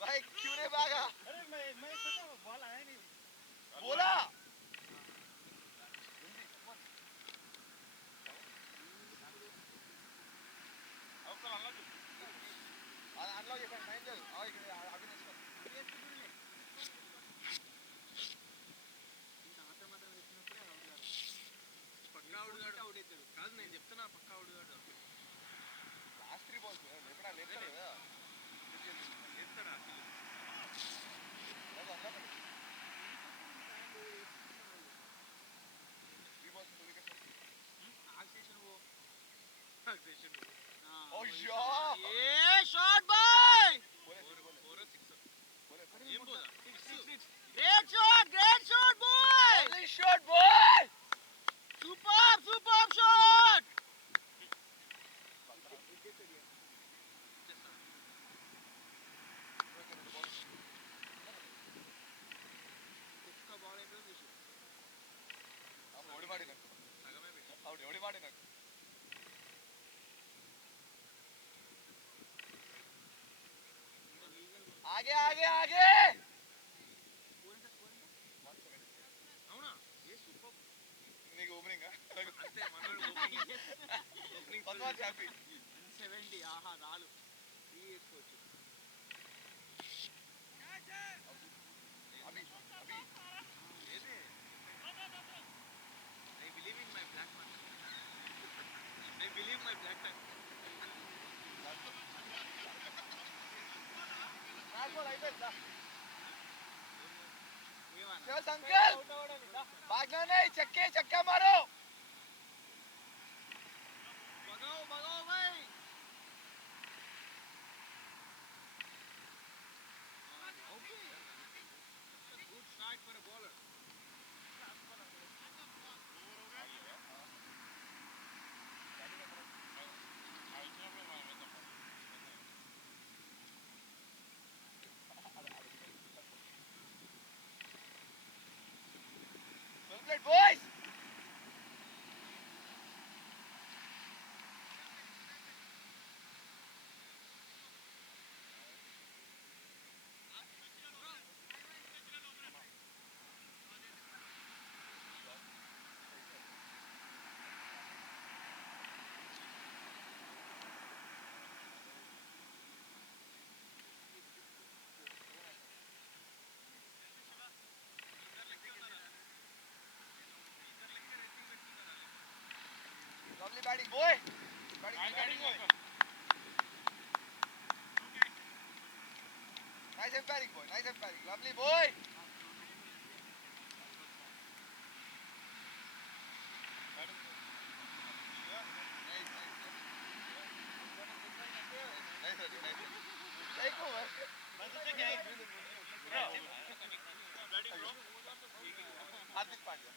भाई क्यों नहीं भागा? अरे मैं सोचा बॉल आया नहीं. बोला అన్లాక్ చేశాను. Mind Abhinesh Oh yeah! A shot boy great shot boy Lovely shot, boy! Super shot ಹೊಡಿ ಮಾಡಿ ನಕ್ಕು आगे आगे आगे నీకు ఓపెనింగ్ అంతే హ్యాపీ 70 ఆహా రాలు తీసుకోవచ్చు Abhi Abhi I believe in my black man. I believe my black man. Normal అయిపోయిందా ఏమన్నా శివ సంకల్ भागना नहीं चक्का मारो भगाओ भाई good shot for a bowler well played boys lovely batting boy batting boy nice empiric boy lovely boy Hardik Pandya